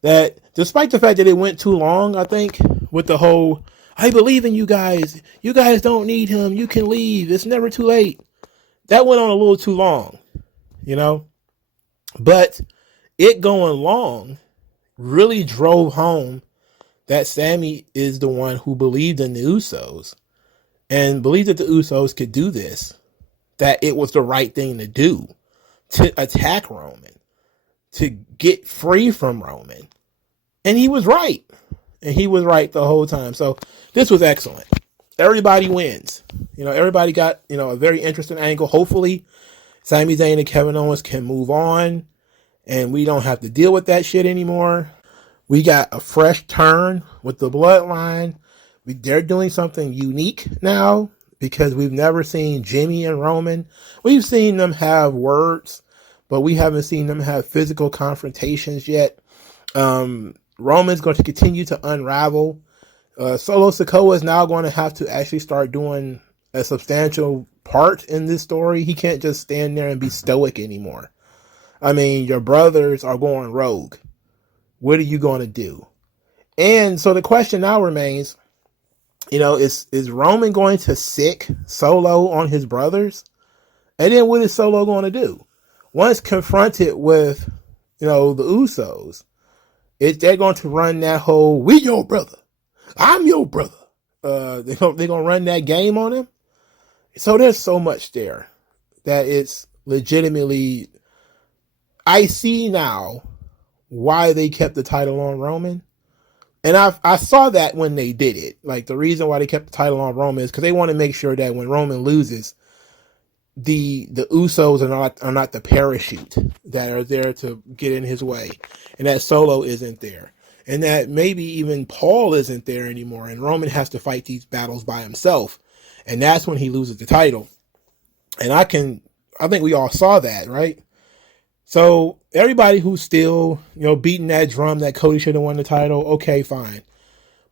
That despite the fact that it went too long, I think, with the whole, I believe in you guys. You guys don't need him. You can leave. It's never too late. That went on a little too long, But it going long really drove home that Sammy is the one who believed in the Usos and believed that the Usos could do this. that it was the right thing to do to attack Roman, to get free from Roman. And he was right. And he was right the whole time. So this was excellent. Everybody wins. Everybody got, a very interesting angle. Hopefully, Sami Zayn and Kevin Owens can move on and we don't have to deal with that shit anymore. We got a fresh turn with the bloodline. They're doing something unique now because we've never seen Jimmy and Roman. We've seen them have words, but we haven't seen them have physical confrontations yet. Roman's going to continue to unravel. Solo Sikoa is now going to have to actually start doing a substantial part in this story. He can't just stand there and be stoic anymore. I mean, your brothers are going rogue. What are you going to do? And so the question now remains, is Roman going to sick Solo on his brothers? And then what is Solo going to do? Once confronted with, the Usos, they're going to run that whole, we your brother, I'm your brother. They're going to run that game on him. So there's so much there that it's legitimately, I see now why they kept the title on Roman. And I saw that when they did it. Like, the reason why they kept the title on Roman is because they want to make sure that when Roman loses, the Usos are not the parachute that are there to get in his way, and that Solo isn't there, and that maybe even Paul isn't there anymore, and Roman has to fight these battles by himself, and that's when he loses the title. And I think we all saw that, right? So everybody who's still, beating that drum that Cody should have won the title, okay, fine.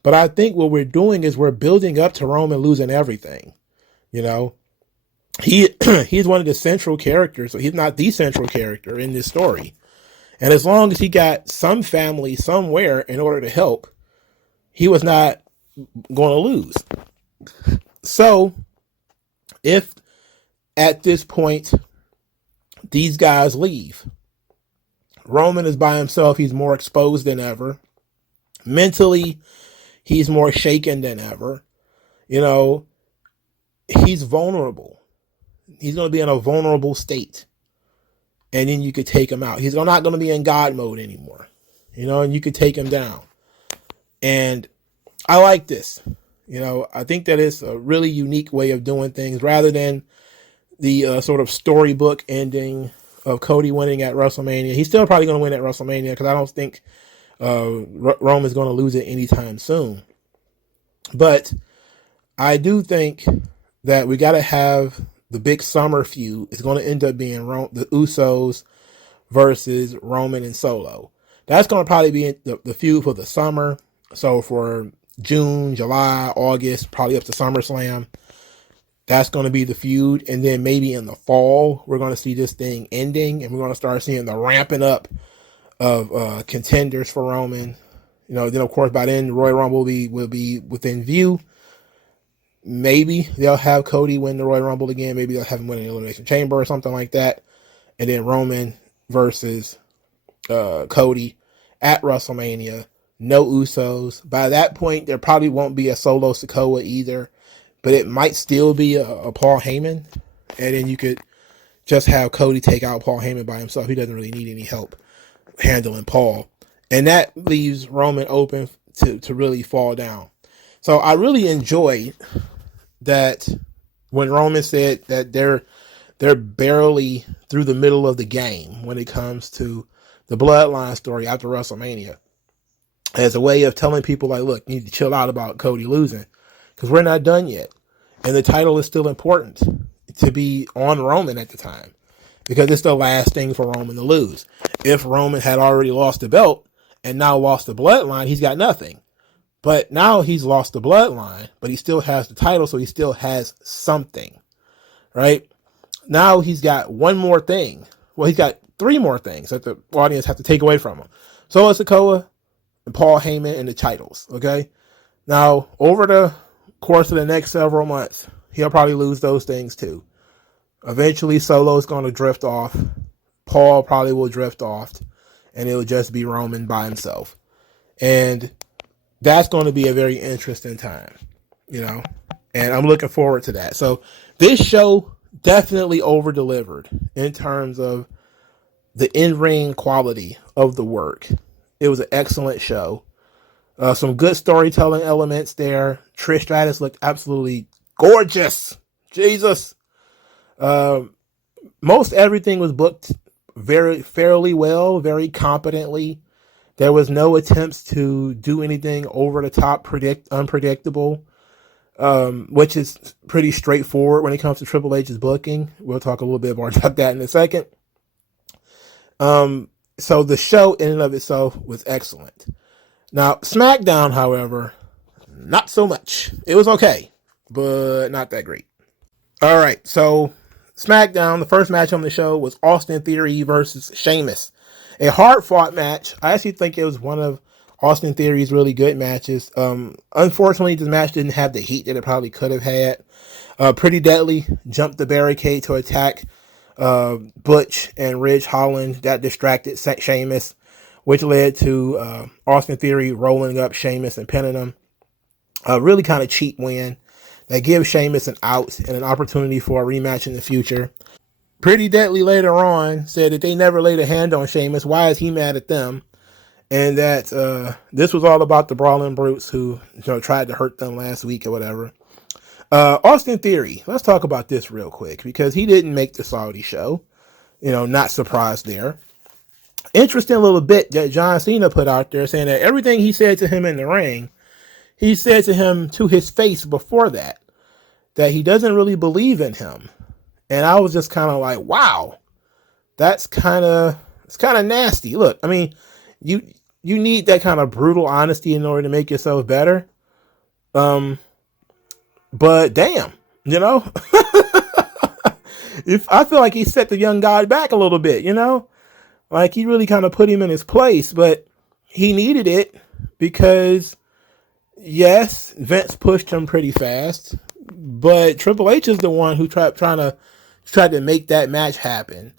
But I think what we're doing is we're building up to Roman losing everything. He's one of the central characters, so he's not the central character in this story. And as long as he got some family somewhere in order to help, he was not going to lose. So if at this point these guys leave, Roman is by himself. He's more exposed than ever. Mentally, he's more shaken than ever. He's vulnerable. He's going to be in a vulnerable state. And then you could take him out. He's not going to be in God mode anymore. And you could take him down. And I like this. I think that it's a really unique way of doing things rather than the sort of storybook ending of Cody winning at WrestleMania. He's still probably going to win at WrestleMania because I don't think Roman's going to lose it anytime soon. But I do think that we got to have the big summer feud. It's going to end up being the Usos versus Roman and Solo. That's going to probably be the feud for the summer. So for June, July, August, probably up to SummerSlam, that's going to be the feud. And then maybe in the fall, we're going to see this thing ending, and we're going to start seeing the ramping up of contenders for Roman. Then of course by then Royal Rumble will be within view. Maybe they'll have Cody win the Royal Rumble again. Maybe they'll have him win an Elimination Chamber or something like that. And then Roman versus Cody at WrestleMania. No Usos. By that point, there probably won't be a Solo Sikoa either. But it might still be a Paul Heyman. And then you could just have Cody take out Paul Heyman by himself. He doesn't really need any help handling Paul. And that leaves Roman open to really fall down. So I really enjoyed that when Roman said that they're barely through the middle of the game when it comes to the bloodline story after WrestleMania, as a way of telling people like, look, you need to chill out about Cody losing because we're not done yet. And the title is still important to be on Roman at the time because it's the last thing for Roman to lose. If Roman had already lost the belt and now lost the bloodline, he's got nothing. But now he's lost the bloodline, but he still has the title, so he still has something, right? Now he's got one more thing. Well, he's got three more things that the audience have to take away from him. Solo Sikoa, and Paul Heyman, and the titles, okay? Now, over the course of the next several months, he'll probably lose those things too. Eventually, Solo's going to drift off. Paul probably will drift off, and it'll just be Roman by himself. And that's going to be a very interesting time, and I'm looking forward to that. So this show definitely over-delivered in terms of the in-ring quality of the work. It was an excellent show. Some good storytelling elements there. Trish Stratus looked absolutely gorgeous. Jesus. Most everything was booked very fairly well, very competently. There was no attempts to do anything over the top, unpredictable, which is pretty straightforward when it comes to Triple H's booking. We'll talk a little bit more about that in a second. So the show in and of itself was excellent. Now, SmackDown, however, not so much. It was okay, but not that great. All right, so SmackDown, the first match on the show was Austin Theory versus Sheamus. A hard-fought match. I actually think it was one of Austin Theory's really good matches. Unfortunately, this match didn't have the heat that it probably could have had. Pretty Deadly jumped the barricade to attack Butch and Ridge Holland. That distracted Sheamus, which led to Austin Theory rolling up Sheamus and pinning him. A really kind of cheap win. That gives Sheamus an out and an opportunity for a rematch in the future. Pretty Deadly later on said that they never laid a hand on Sheamus. Why is he mad at them? And that this was all about the Brawling Brutes who tried to hurt them last week or whatever. Austin Theory. Let's talk about this real quick because he didn't make the Saudi show. Not surprised there. Interesting little bit that John Cena put out there saying that everything he said to him in the ring, he said to him to his face before that he doesn't really believe in him. And I was just kind of like, wow, it's kind of nasty. Look, I mean, you need that kind of brutal honesty in order to make yourself better. But damn, if I feel like he set the young guy back a little bit, like he really kind of put him in his place, but he needed it because yes, Vince pushed him pretty fast, but Triple H is the one who tried to make that match happen,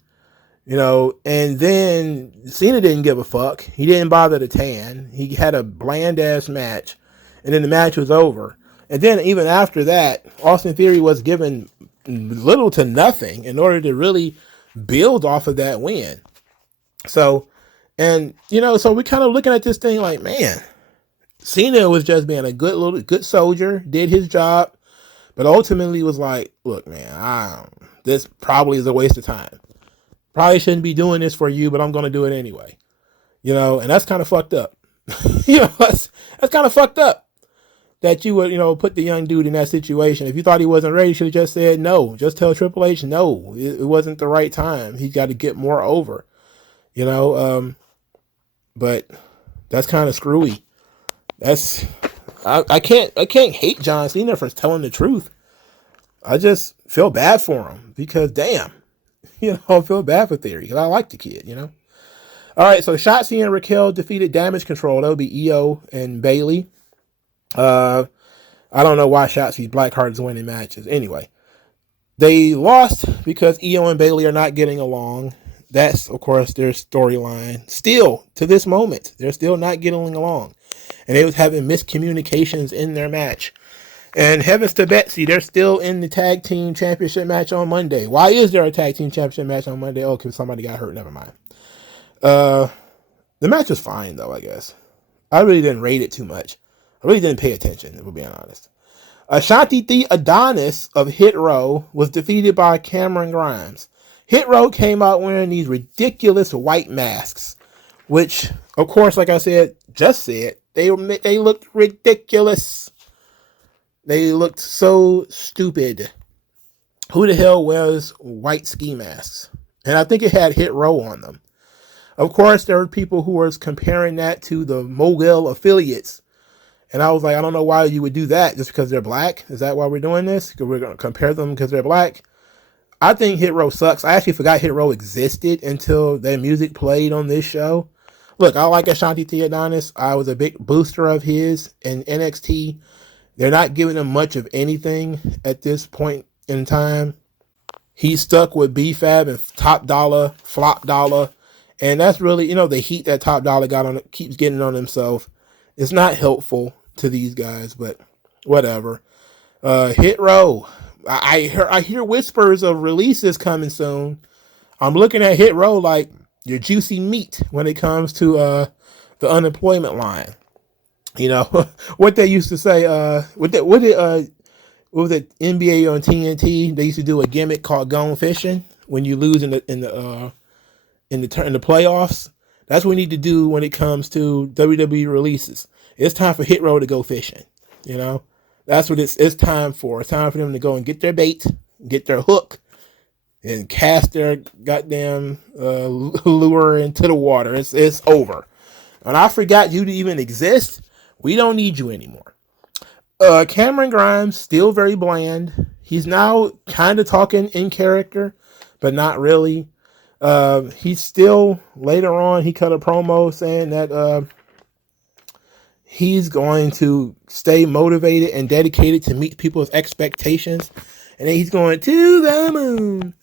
and then Cena didn't give a fuck. He didn't bother to tan. He had a bland ass match, and then the match was over. And then even after that, Austin Theory was given little to nothing in order to really build off of that win. So, and so we're kind of looking at this thing like, man, Cena was just being a good soldier, did his job, but ultimately was like, look, man, this probably is a waste of time. Probably shouldn't be doing this for you, but I'm going to do it anyway. And that's kind of fucked up. That's kind of fucked up that you would, put the young dude in that situation. If you thought he wasn't ready, you should have just said no. Just tell Triple H, no, it wasn't the right time. He's got to get more over, but that's kind of screwy. I can't hate John Cena for telling the truth. I just feel bad for him because damn, I feel bad for Theory because I like the kid, All right, so Shotzi and Raquel defeated Damage Control. That would be Io and Bayley. I don't know why Shotzi's Blackheart is winning matches. Anyway, they lost because Io and Bayley are not getting along. That's, of course, their storyline. Still, to this moment, they're still not getting along. And they was having miscommunications in their match. And heavens to Betsy, they're still in the tag team championship match on Monday. Why is there a tag team championship match on Monday? Oh, because somebody got hurt. Never mind. The match was fine, though, I guess. I really didn't rate it too much. I really didn't pay attention, if we're being honest. Ashanti the Adonis of Hit Row was defeated by Cameron Grimes. Hit Row came out wearing these ridiculous white masks, which, of course, like I said, they looked ridiculous. They looked so stupid. Who the hell wears white ski masks? And I think it had Hit Row on them. Of course, there were people who were comparing that to the Mogul affiliates. And I was like, I don't know why you would do that just because they're black. Is that why we're doing this? Because we're going to compare them because they're black? I think Hit Row sucks. I actually forgot Hit Row existed until their music played on this show. Look, I like Ashanti Theodonis. I was a big booster of his in NXT. They're not giving him much of anything at this point in time. He's stuck with B-Fab and Top Dollar, Flop Dollar. And that's really, the heat that Top Dollar keeps getting on himself. It's not helpful to these guys, but whatever. Hit Row. I hear whispers of releases coming soon. I'm looking at Hit Row like your juicy meat when it comes to the unemployment line. You know what they used to say. What was it? NBA on TNT? They used to do a gimmick called "Gone Fishing" when you lose in the playoffs. That's what we need to do when it comes to WWE releases. It's time for Hit Row to go fishing. You know, that's what it's time for. It's time for them to go and get their bait, get their hook, and cast their goddamn lure into the water. It's over. And I forgot you to even exist. We don't need you anymore. Cameron Grimes, still very bland. He's now kind of talking in character, but not really. He's still, later on, he cut a promo saying that he's going to stay motivated and dedicated to meet people's expectations. And then he's going to the moon.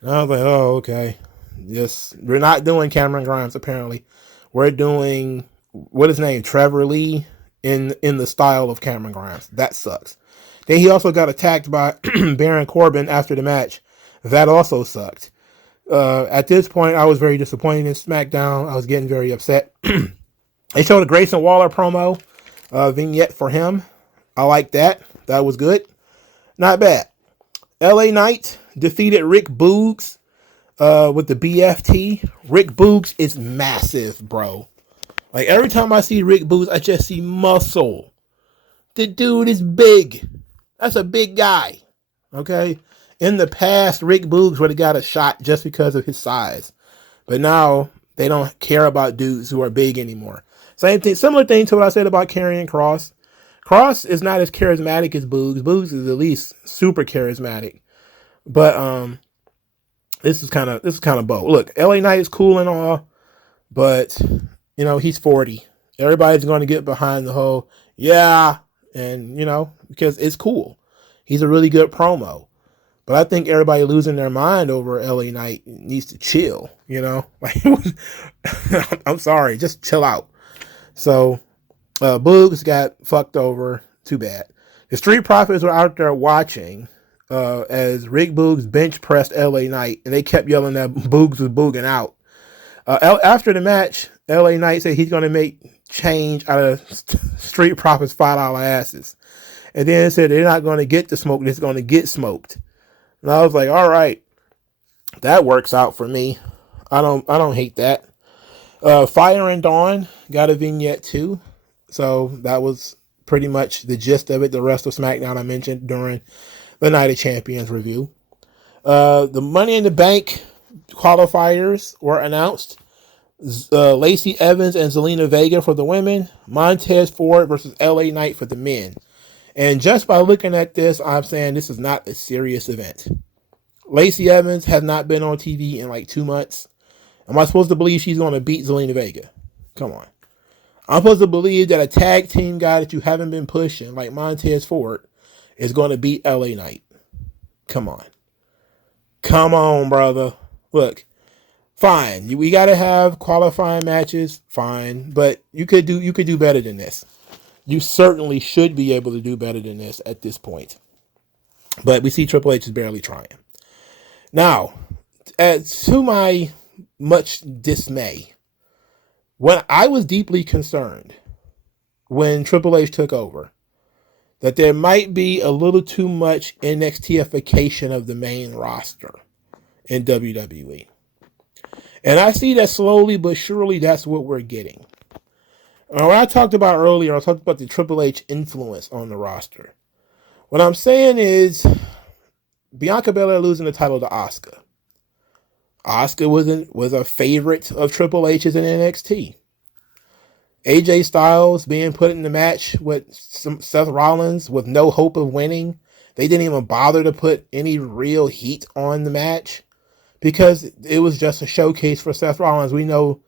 And I was like, oh, okay. Yes, we're not doing Cameron Grimes, apparently. We're doing, what is his name, Trevor Lee, in the style of Cameron Grimes. That sucks. Then he also got attacked by Baron Corbin after the match. That also sucked. At this point, I was very disappointed in SmackDown. I was getting very upset. They showed a Grayson Waller promo vignette for him. I like that. That was good. Not bad. LA Knight defeated Rick Boogs with the BFT. Rick Boogs is massive, bro. Like, every time I see Rick Boogs, I just see muscle. The dude is big. That's a big guy. Okay? In the past, Rick Boogs would have got a shot just because of his size. But now, they don't care about dudes who are big anymore. Same thing, similar thing to what I said about Karrion Kross. Kross is not as charismatic as Boogs. Boogs is at least super charismatic. But this is kind of bold. Look, LA Knight is cool and all, but you know, he's 40. Everybody's going to get behind the whole, yeah, and you know, because it's cool. He's a really good promo. But I think everybody losing their mind over LA Knight needs to chill, you know? Like, I'm sorry, just chill out. So, Boogs got fucked over. Too bad. The Street Profits were out there watching as Rick Boogs bench pressed LA Knight, and they kept yelling that Boogs was booging out. After the match, LA Knight said he's going to make change out of Street Profits $5 asses. And then said they're not going to get the smoke, they're going to get smoked. And I was like, all right, that works out for me. I don't hate that. Fire and Dawn got a vignette too. So that was pretty much the gist of it. The rest of SmackDown I mentioned during the Night of Champions review. The Money in the Bank qualifiers were announced. Lacey Evans and Zelina Vega for the women. Montez Ford versus LA Knight for the men. And just by looking at this, I'm saying this is not a serious event. Lacey Evans has not been on TV in like 2 months. Am I supposed to believe she's going to beat Zelina Vega? Come on. I'm supposed to believe that a tag team guy that you haven't been pushing, like Montez Ford, is going to beat LA Knight. Come on. Come on, brother. Look, fine. We got to have qualifying matches. Fine. But you could do better than this. You certainly should be able to do better than this at this point. But we see Triple H is barely trying. Now, to my much dismay, when I was deeply concerned when Triple H took over, that there might be a little too much NXT-ification of the main roster in WWE. And I see that slowly but surely that's what we're getting. When I talked about earlier, I talked about the Triple H influence on the roster. What I'm saying is Bianca Belair losing the title to Asuka. Asuka was a favorite of Triple H's in NXT. AJ Styles being put in the match with Seth Rollins with no hope of winning. They didn't even bother to put any real heat on the match because it was just a showcase for Seth Rollins. We know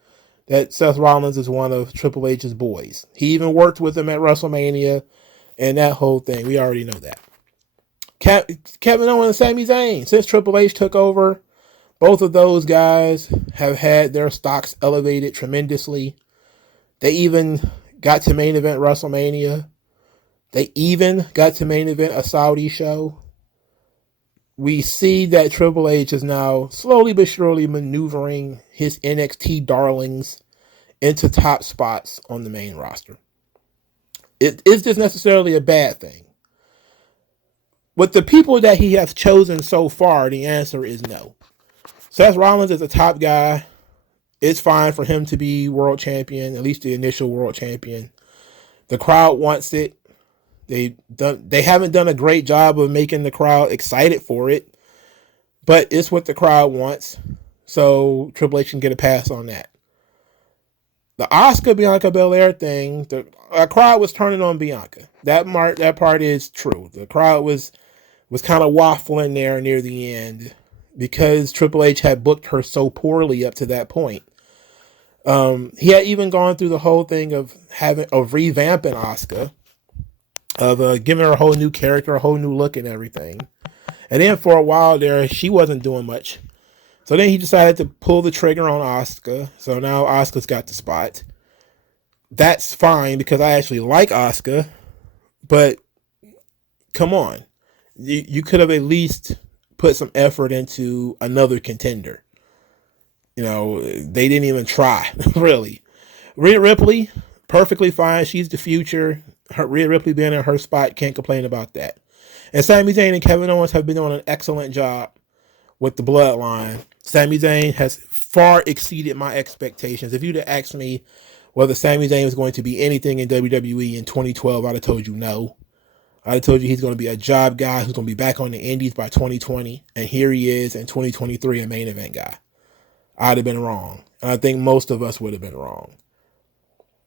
that Seth Rollins is one of Triple H's boys. He even worked with him at WrestleMania and that whole thing. We already know that. Kevin Owens and Sami Zayn. Since Triple H took over, both of those guys have had their stocks elevated tremendously. They even got to main event WrestleMania. They even got to main event a Saudi show. we see that Triple H is now slowly but surely maneuvering his NXT darlings into top spots on the main roster. Is this necessarily a bad thing? With the people that he has chosen so far, the answer is no. Seth Rollins is a top guy. It's fine for him to be world champion, at least the initial world champion. The crowd wants it. They haven't done a great job of making the crowd excited for it, but it's what the crowd wants. So Triple H can get a pass on that. The Asuka Bianca Belair thing, the crowd was turning on Bianca. That part is true. The crowd was kind of waffling there near the end because Triple H had booked her so poorly up to that point. He had even gone through the whole thing of revamping Asuka, of giving her a whole new character, a whole new look and everything. And then for a while there, she wasn't doing much. So then he decided to pull the trigger on Asuka. So now Asuka's got the spot. That's fine because I actually like Asuka, but come on. You could have at least put some effort into another contender. You know, they didn't even try, really. Rhea Ripley, perfectly fine. She's the future. Rhea Ripley being in her spot, can't complain about that. And Sami Zayn and Kevin Owens have been doing an excellent job with the bloodline. Sami Zayn has far exceeded my expectations. If you'd have asked me whether Sami Zayn was going to be anything in WWE in 2012, I'd have told you no. I'd have told you he's going to be a job guy who's going to be back on the indies by 2020. And here he is in 2023, a main event guy. I'd have been wrong. And I think most of us would have been wrong.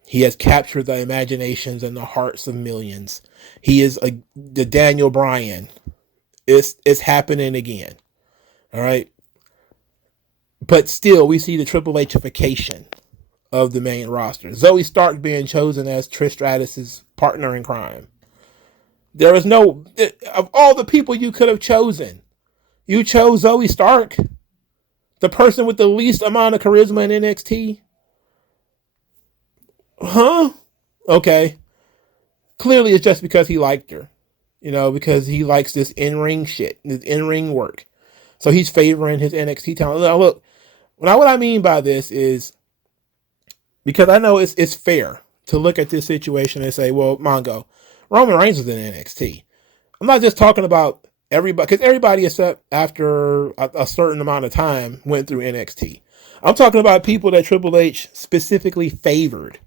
He has captured the imaginations and the hearts of millions. He is the Daniel Bryan. It's happening again. All right. But still, we see the Triple H-ification of the main roster. Zoe Stark being chosen as Trish Stratus's partner in crime. There was no, of all the people you could have chosen, you chose Zoe Stark, the person with the least amount of charisma in NXT. Huh? Okay. Clearly it's just because he liked her. You know, because he likes this in-ring shit, this in-ring work. So he's favoring his NXT talent. Now look, what I mean by this is, because I know it's fair to look at this situation and say, well, Mongo, Roman Reigns was in NXT. I'm not just talking about everybody, because everybody except after a certain amount of time went through NXT. I'm talking about people that Triple H specifically favored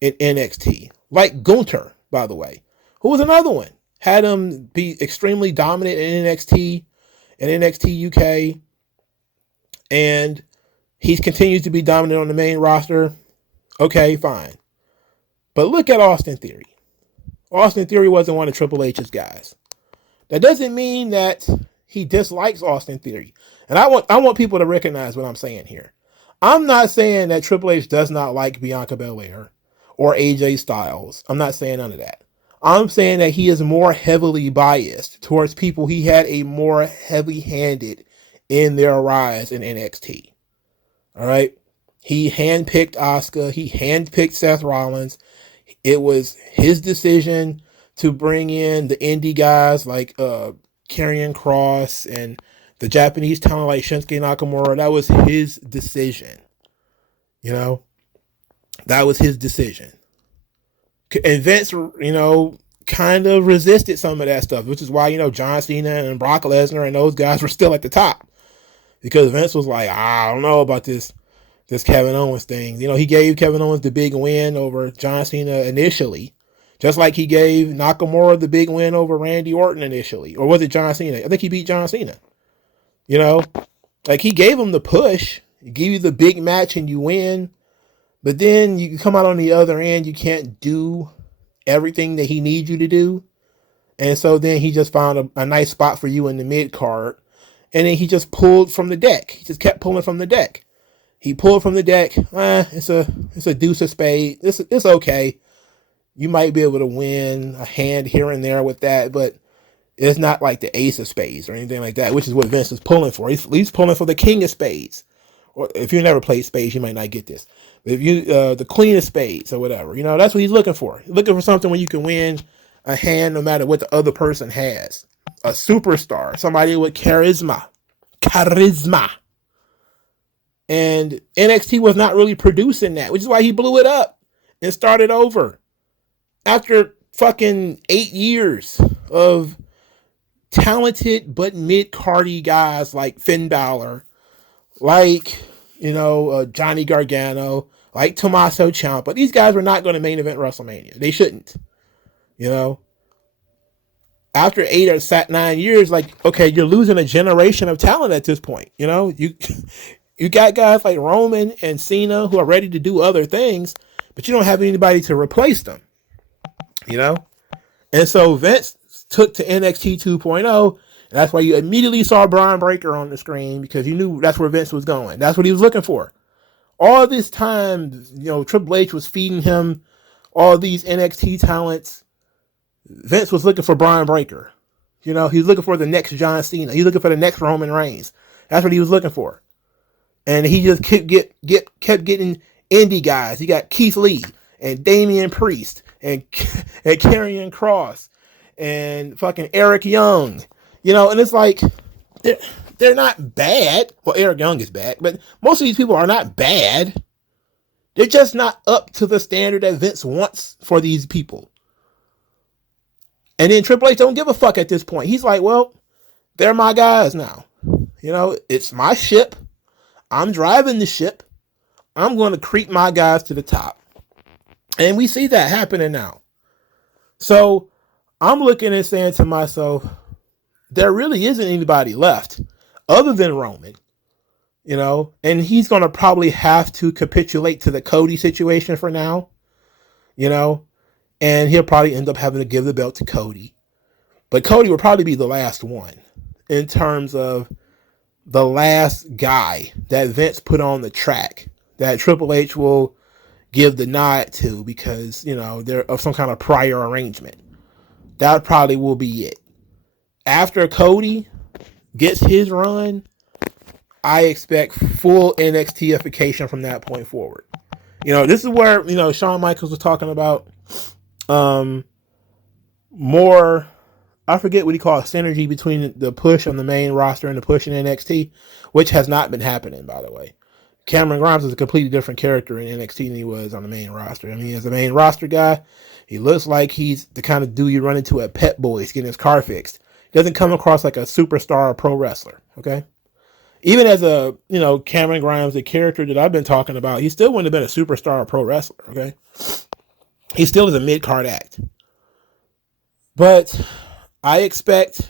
in NXT, like Gunther, by the way, who was another one. Had him be extremely dominant in NXT and NXT UK, and he's continued to be dominant on the main roster. Okay, fine. But look at Austin Theory. Austin Theory wasn't one of Triple H's guys. That doesn't mean that he dislikes Austin Theory. And I want people to recognize what I'm saying here. I'm not saying that Triple H does not like Bianca Belair or AJ Styles. I'm not saying none of that. I'm saying that he is more heavily biased towards people he had a more heavy-handed in their rise in NXT. All right? He handpicked Asuka. He handpicked Seth Rollins. It was his decision to bring in the indie guys like Karrion Kross and the Japanese talent like Shinsuke Nakamura. That was his decision. You know? That was his decision. And Vince, you know, kind of resisted some of that stuff, which is why, you know, John Cena and Brock Lesnar and those guys were still at the top. Because Vince was like, I don't know about this Kevin Owens thing. You know, he gave Kevin Owens the big win over John Cena initially, just like he gave Nakamura the big win over Randy Orton initially. Or was it John Cena? I think he beat John Cena. You know, like he gave him the push, he gave you the big match and you win. But then you come out on the other end, you can't do everything that he needs you to do. And so then he just found a nice spot for you in the mid card. And then he just pulled from the deck. He just kept pulling from the deck. He pulled from the deck. It's a deuce of spade. It's okay. You might be able to win a hand here and there with that, but it's not like the ace of spades or anything like that, which is what Vince is pulling for. He's pulling for the king of spades. Or if you never played spades, you might not get this. But if you the queen of spades or whatever, you know, that's what he's looking for. He's looking for something where you can win a hand no matter what the other person has. a superstar, somebody with charisma. And NXT was not really producing that, which is why he blew it up and started over. After fucking 8 years of talented but mid-cardy guys like Finn Balor, like, Johnny Gargano, like Tommaso Ciampa. These guys were not going to main event WrestleMania. They shouldn't. After 8 or 9 years, like, okay, you're losing a generation of talent at this point. You got guys like Roman and Cena who are ready to do other things, but you don't have anybody to replace them. And so Vince took to NXT 2.0, and that's why you immediately saw Braun Breaker on the screen, because you knew that's where Vince was going. That's what he was looking for. All this time, Triple H was feeding him all these NXT talents. Vince was looking for Braun Breaker. He's looking for the next John Cena. He's looking for the next Roman Reigns. That's what he was looking for. And he just kept getting indie guys. You got Keith Lee and Damian Priest and Karrion Kross and fucking Eric Young. And it's like, they're not bad. Well, Eric Young is bad, but most of these people are not bad. They're just not up to the standard that Vince wants for these people. And then Triple H don't give a fuck at this point. He's like, well, they're my guys now. It's my ship. I'm driving the ship. I'm going to creep my guys to the top. And we see that happening now. So I'm looking and saying to myself, there really isn't anybody left other than Roman, and he's going to probably have to capitulate to the Cody situation for now, and he'll probably end up having to give the belt to Cody. But Cody will probably be the last one in terms of the last guy that Vince put on the track that Triple H will give the nod to, because, they're of some kind of prior arrangement. That probably will be it. After Cody gets his run, I expect full NXT-ification from that point forward. This is where, Shawn Michaels was talking about more, I forget what he called, synergy between the push on the main roster and the push in NXT, which has not been happening, by the way. Cameron Grimes is a completely different character in NXT than he was on the main roster. I mean, as a main roster guy, he looks like he's the kind of dude you run into at Pep Boys getting his car fixed. He doesn't come across like a superstar or pro wrestler, okay? Even as a, Cameron Grimes, the character that I've been talking about, he still wouldn't have been a superstar or pro wrestler, okay? He still is a mid-card act. But I expect,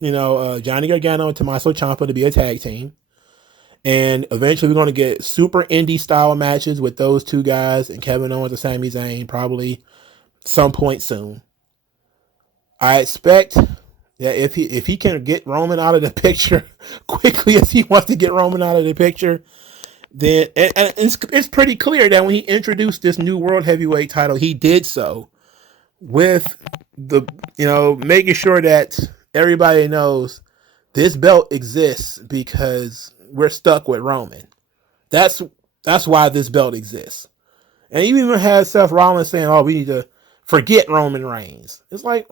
Johnny Gargano and Tommaso Ciampa to be a tag team. And eventually we're going to get super indie style matches with those two guys and Kevin Owens and Sami Zayn probably some point soon. I expect that if he can get Roman out of the picture quickly as he wants to get Roman out of the picture, then and it's pretty clear that when he introduced this new World Heavyweight title, he did so with the, making sure that everybody knows this belt exists because we're stuck with Roman. That's why this belt exists. And he even had Seth Rollins saying, oh, we need to forget Roman Reigns. It's like,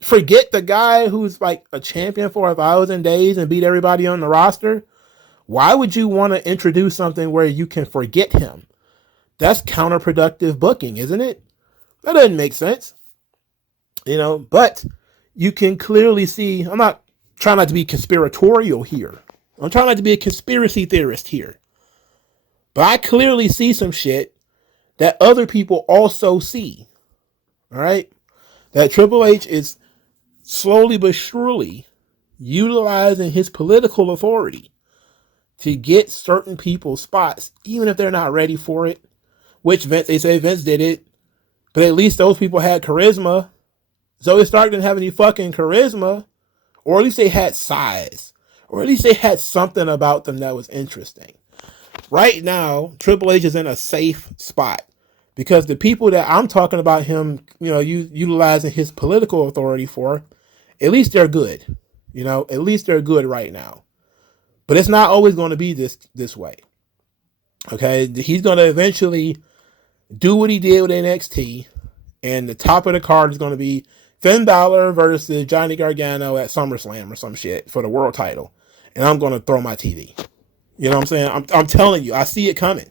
forget the guy who's like a champion for 1,000 days and beat everybody on the roster? Why would you want to introduce something where you can forget him? That's counterproductive booking, isn't it? That doesn't make sense. But you can clearly see, I'm not trying not to be conspiratorial here. I'm trying not to be a conspiracy theorist here. But I clearly see some shit that other people also see. All right? That Triple H is slowly but surely utilizing his political authority to get certain people spots, even if they're not ready for it. Which they say Vince did it, but at least those people had charisma. Zoe Stark didn't have any fucking charisma, or at least they had size, or at least they had something about them that was interesting. Right now, Triple H is in a safe spot because the people that I'm talking about him, utilizing his political authority for, at least they're good. At least they're good right now. But it's not always going to be this way. Okay, he's going to eventually do what he did with NXT, and the top of the card is going to be Finn Balor versus Johnny Gargano at SummerSlam or some shit for the world title, and I'm going to throw my TV. You know what I'm saying? I'm telling you, I see it coming.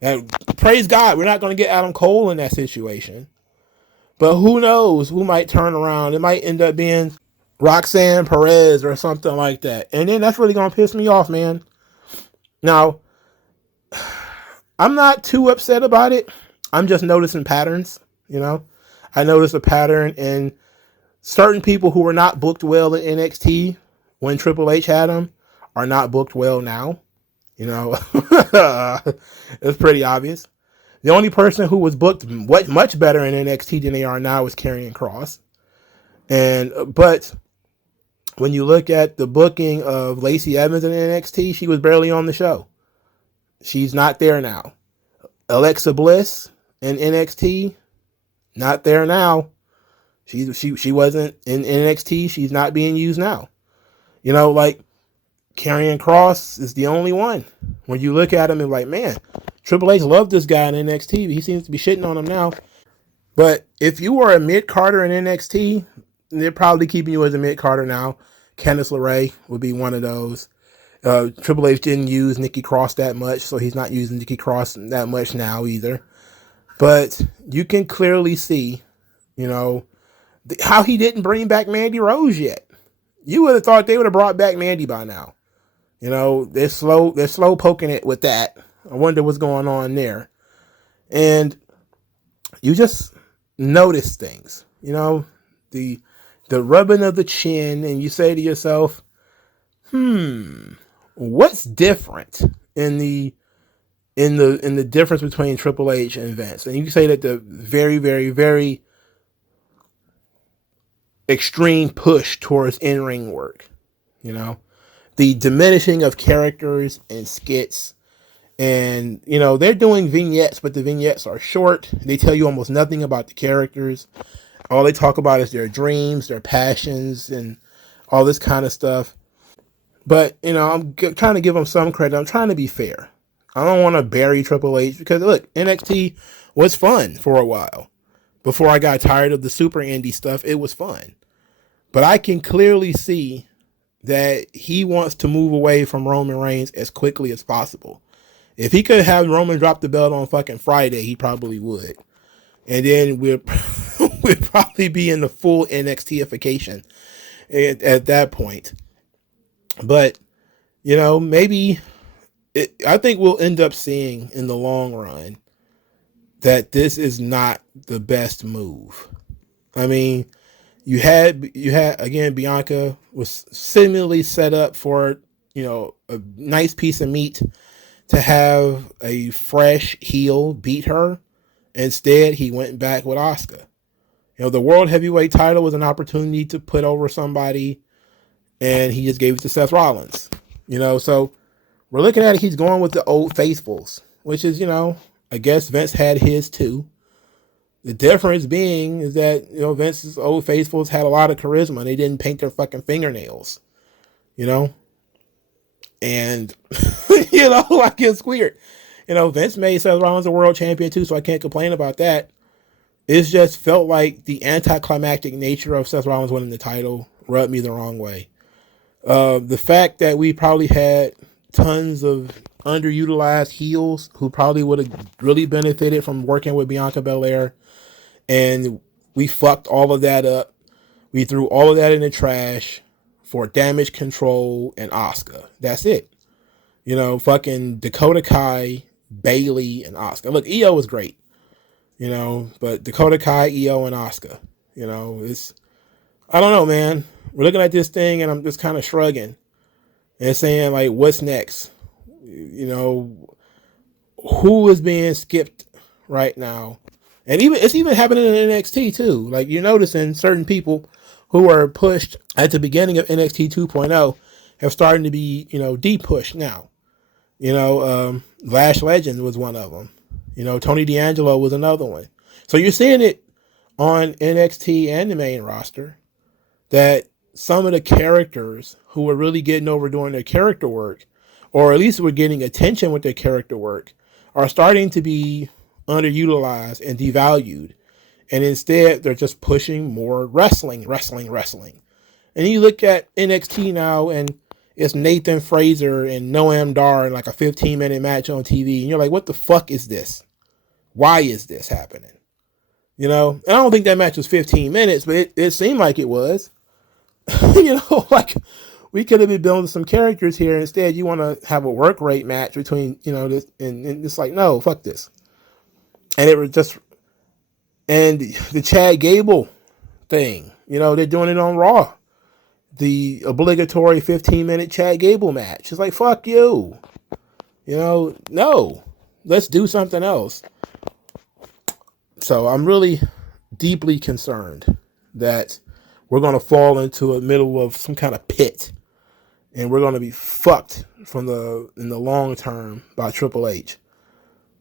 And praise God, we're not going to get Adam Cole in that situation. But who knows? Who might turn around? It might end up being Roxanne Perez or something like that. And then that's really going to piss me off, man. Now, I'm not too upset about it. I'm just noticing patterns, you know. I noticed a pattern in certain people who were not booked well in NXT when Triple H had them are not booked well now. You know, it's pretty obvious. The only person who was booked much better in NXT than they are now is Karrion Kross. But when you look at the booking of Lacey Evans in NXT, she was barely on the show. She's not there now. Alexa Bliss in NXT, not there now. She wasn't in NXT. She's not being used now. You know, like Karrion Kross is the only one. When you look at him and like, man, Triple H loved this guy in NXT. He seems to be shitting on him now. But if you were a mid-carder in NXT, they're probably keeping you as a mid-carder now. Candice LeRae would be one of those. Triple H didn't use Nikki Cross that much, so he's not using Nikki Cross that much now either. But you can clearly see, you know, how he didn't bring back Mandy Rose yet. You would have thought they would have brought back Mandy by now. You know, they're slow poking it with that. I wonder what's going on there. And you just notice things, you know, the rubbing of the chin, and you say to yourself, what's different in the difference between Triple H and Vince? And you can say that the very, very, very extreme push towards in-ring work, you know, the diminishing of characters and skits. And, you know, they're doing vignettes, but the vignettes are short. They tell you almost nothing about the characters. All they talk about is their dreams, their passions, and all this kind of stuff. But, you know, I'm trying to give them some credit. I'm trying to be fair. I don't want to bury Triple H because, look, NXT was fun for a while. Before I got tired of the super indie stuff, it was fun. But I can clearly see that he wants to move away from Roman Reigns as quickly as possible. If he could have Roman drop the belt on fucking Friday, he probably would. And then we'd probably be in the full NXT-ification at that point. But, you know, maybe I think we'll end up seeing in the long run that this is not the best move. I mean, you had again, Bianca was similarly set up for, you know, a nice piece of meat to have a fresh heel beat her. Instead, he went back with Asuka. You know, the World Heavyweight title was an opportunity to put over somebody, and he just gave it to Seth Rollins. You know, so we're looking at it, he's going with the old faithfuls, which is, you know, I guess Vince had his too. The difference being is that, you know, Vince's old faithfuls had a lot of charisma. They didn't paint their fucking fingernails, you know? And, you know, like it's weird. You know, Vince made Seth Rollins a world champion too, so I can't complain about that. It's just felt like the anticlimactic nature of Seth Rollins winning the title rubbed me the wrong way. The fact that we probably had tons of underutilized heels who probably would have really benefited from working with Bianca Belair, and we fucked all of that up. We threw all of that in the trash for Damage Control and Asuka. That's it. You know, fucking Dakota Kai, Bayley, and Asuka. Look, Io was great, you know, but Dakota Kai, Io, and Asuka, you know, it's, I don't know, man. We're looking at this thing and I'm just kind of shrugging and saying, like, what's next? You know, who is being skipped right now? And it's even happening in NXT too. Like, you're noticing certain people who are pushed at the beginning of NXT 2.0 have started to be, you know, de-pushed now. You know, Lash Legend was one of them. You know, Tony D'Angelo was another one. So you're seeing it on NXT and the main roster that some of the characters who were really getting over doing their character work, or at least were getting attention with their character work, are starting to be underutilized and devalued And instead, they're just pushing more wrestling. And you look at NXT now, and it's Nathan Fraser and Noam Dar in like a 15-minute match on TV. And you're like, what the fuck is this? Why is this happening? You know, and I don't think that match was 15 minutes, but it seemed like it was. You know, like we could have been building some characters here. Instead, you want to have a work rate match between, you know, this, and it's like, no, fuck this. And it was just, and the Chad Gable thing, you know, they're doing it on Raw. The obligatory 15-minute Chad Gable match. It's like, fuck you. You know, no. Let's do something else. So I'm really deeply concerned that we're going to fall into the middle of some kind of pit. And we're going to be fucked in the long term by Triple H.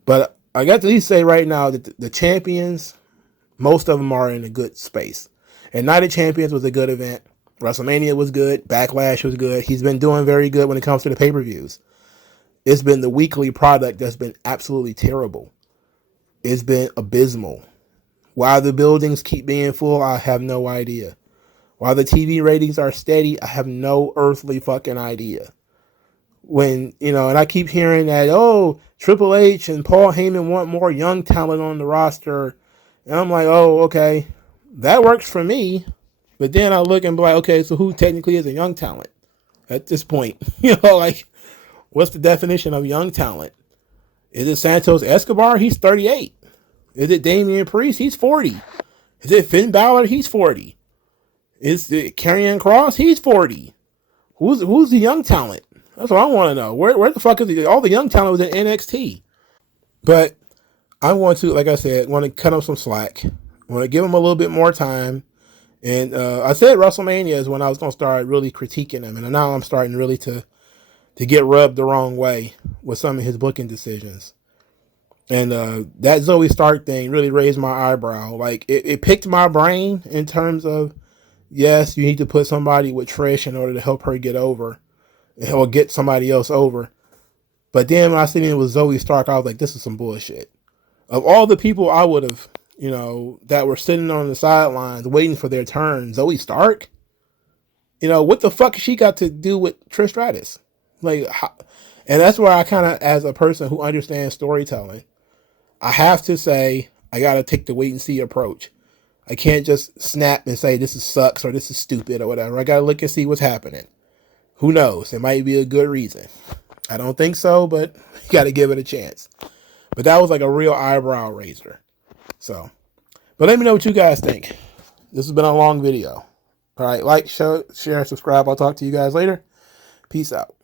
But I got to at least say right now that the champions, most of them are in a good space. And Night of Champions was a good event. WrestleMania was good. Backlash was good. He's been doing very good when it comes to the pay-per-views. It's been the weekly product that's been absolutely terrible. It's been abysmal. Why the buildings keep being full, I have no idea. Why the TV ratings are steady, I have no earthly fucking idea. When, you know, and I keep hearing that, oh, Triple H and Paul Heyman want more young talent on the roster. And I'm like, oh, okay, that works for me. But then I look and be like, okay, so who technically is a young talent at this point? You know, like, what's the definition of young talent? Is it Santos Escobar? He's 38. Is it Damian Priest? He's 40. Is it Finn Balor? He's 40. Is it Karrion Kross? He's 40. Who's the young talent? That's what I want to know. Where the fuck is all the young talent was in NXT? But I want to, like I said, want to cut them some slack. I want to give them a little bit more time. And I said WrestleMania is when I was going to start really critiquing him. And now I'm starting really to get rubbed the wrong way with some of his booking decisions. And that Zoe Stark thing really raised my eyebrow. Like, it picked my brain in terms of, yes, you need to put somebody with Trish in order to help her get over. Or get somebody else over. But then when I seen it with Zoe Stark, I was like, this is some bullshit. Of all the people I would have, you know, that were sitting on the sidelines waiting for their turn, Zoe Stark? You know, what the fuck has she got to do with Trish Stratus? Like, and that's where I kind of, as a person who understands storytelling, I have to say, I got to take the wait and see approach. I can't just snap and say this is sucks or this is stupid or whatever. I got to look and see what's happening. Who knows? It might be a good reason. I don't think so, but you got to give it a chance. But that was like a real eyebrow raiser. So, but let me know what you guys think. This has been a long video. All right, like, share, subscribe. I'll talk to you guys later. Peace out.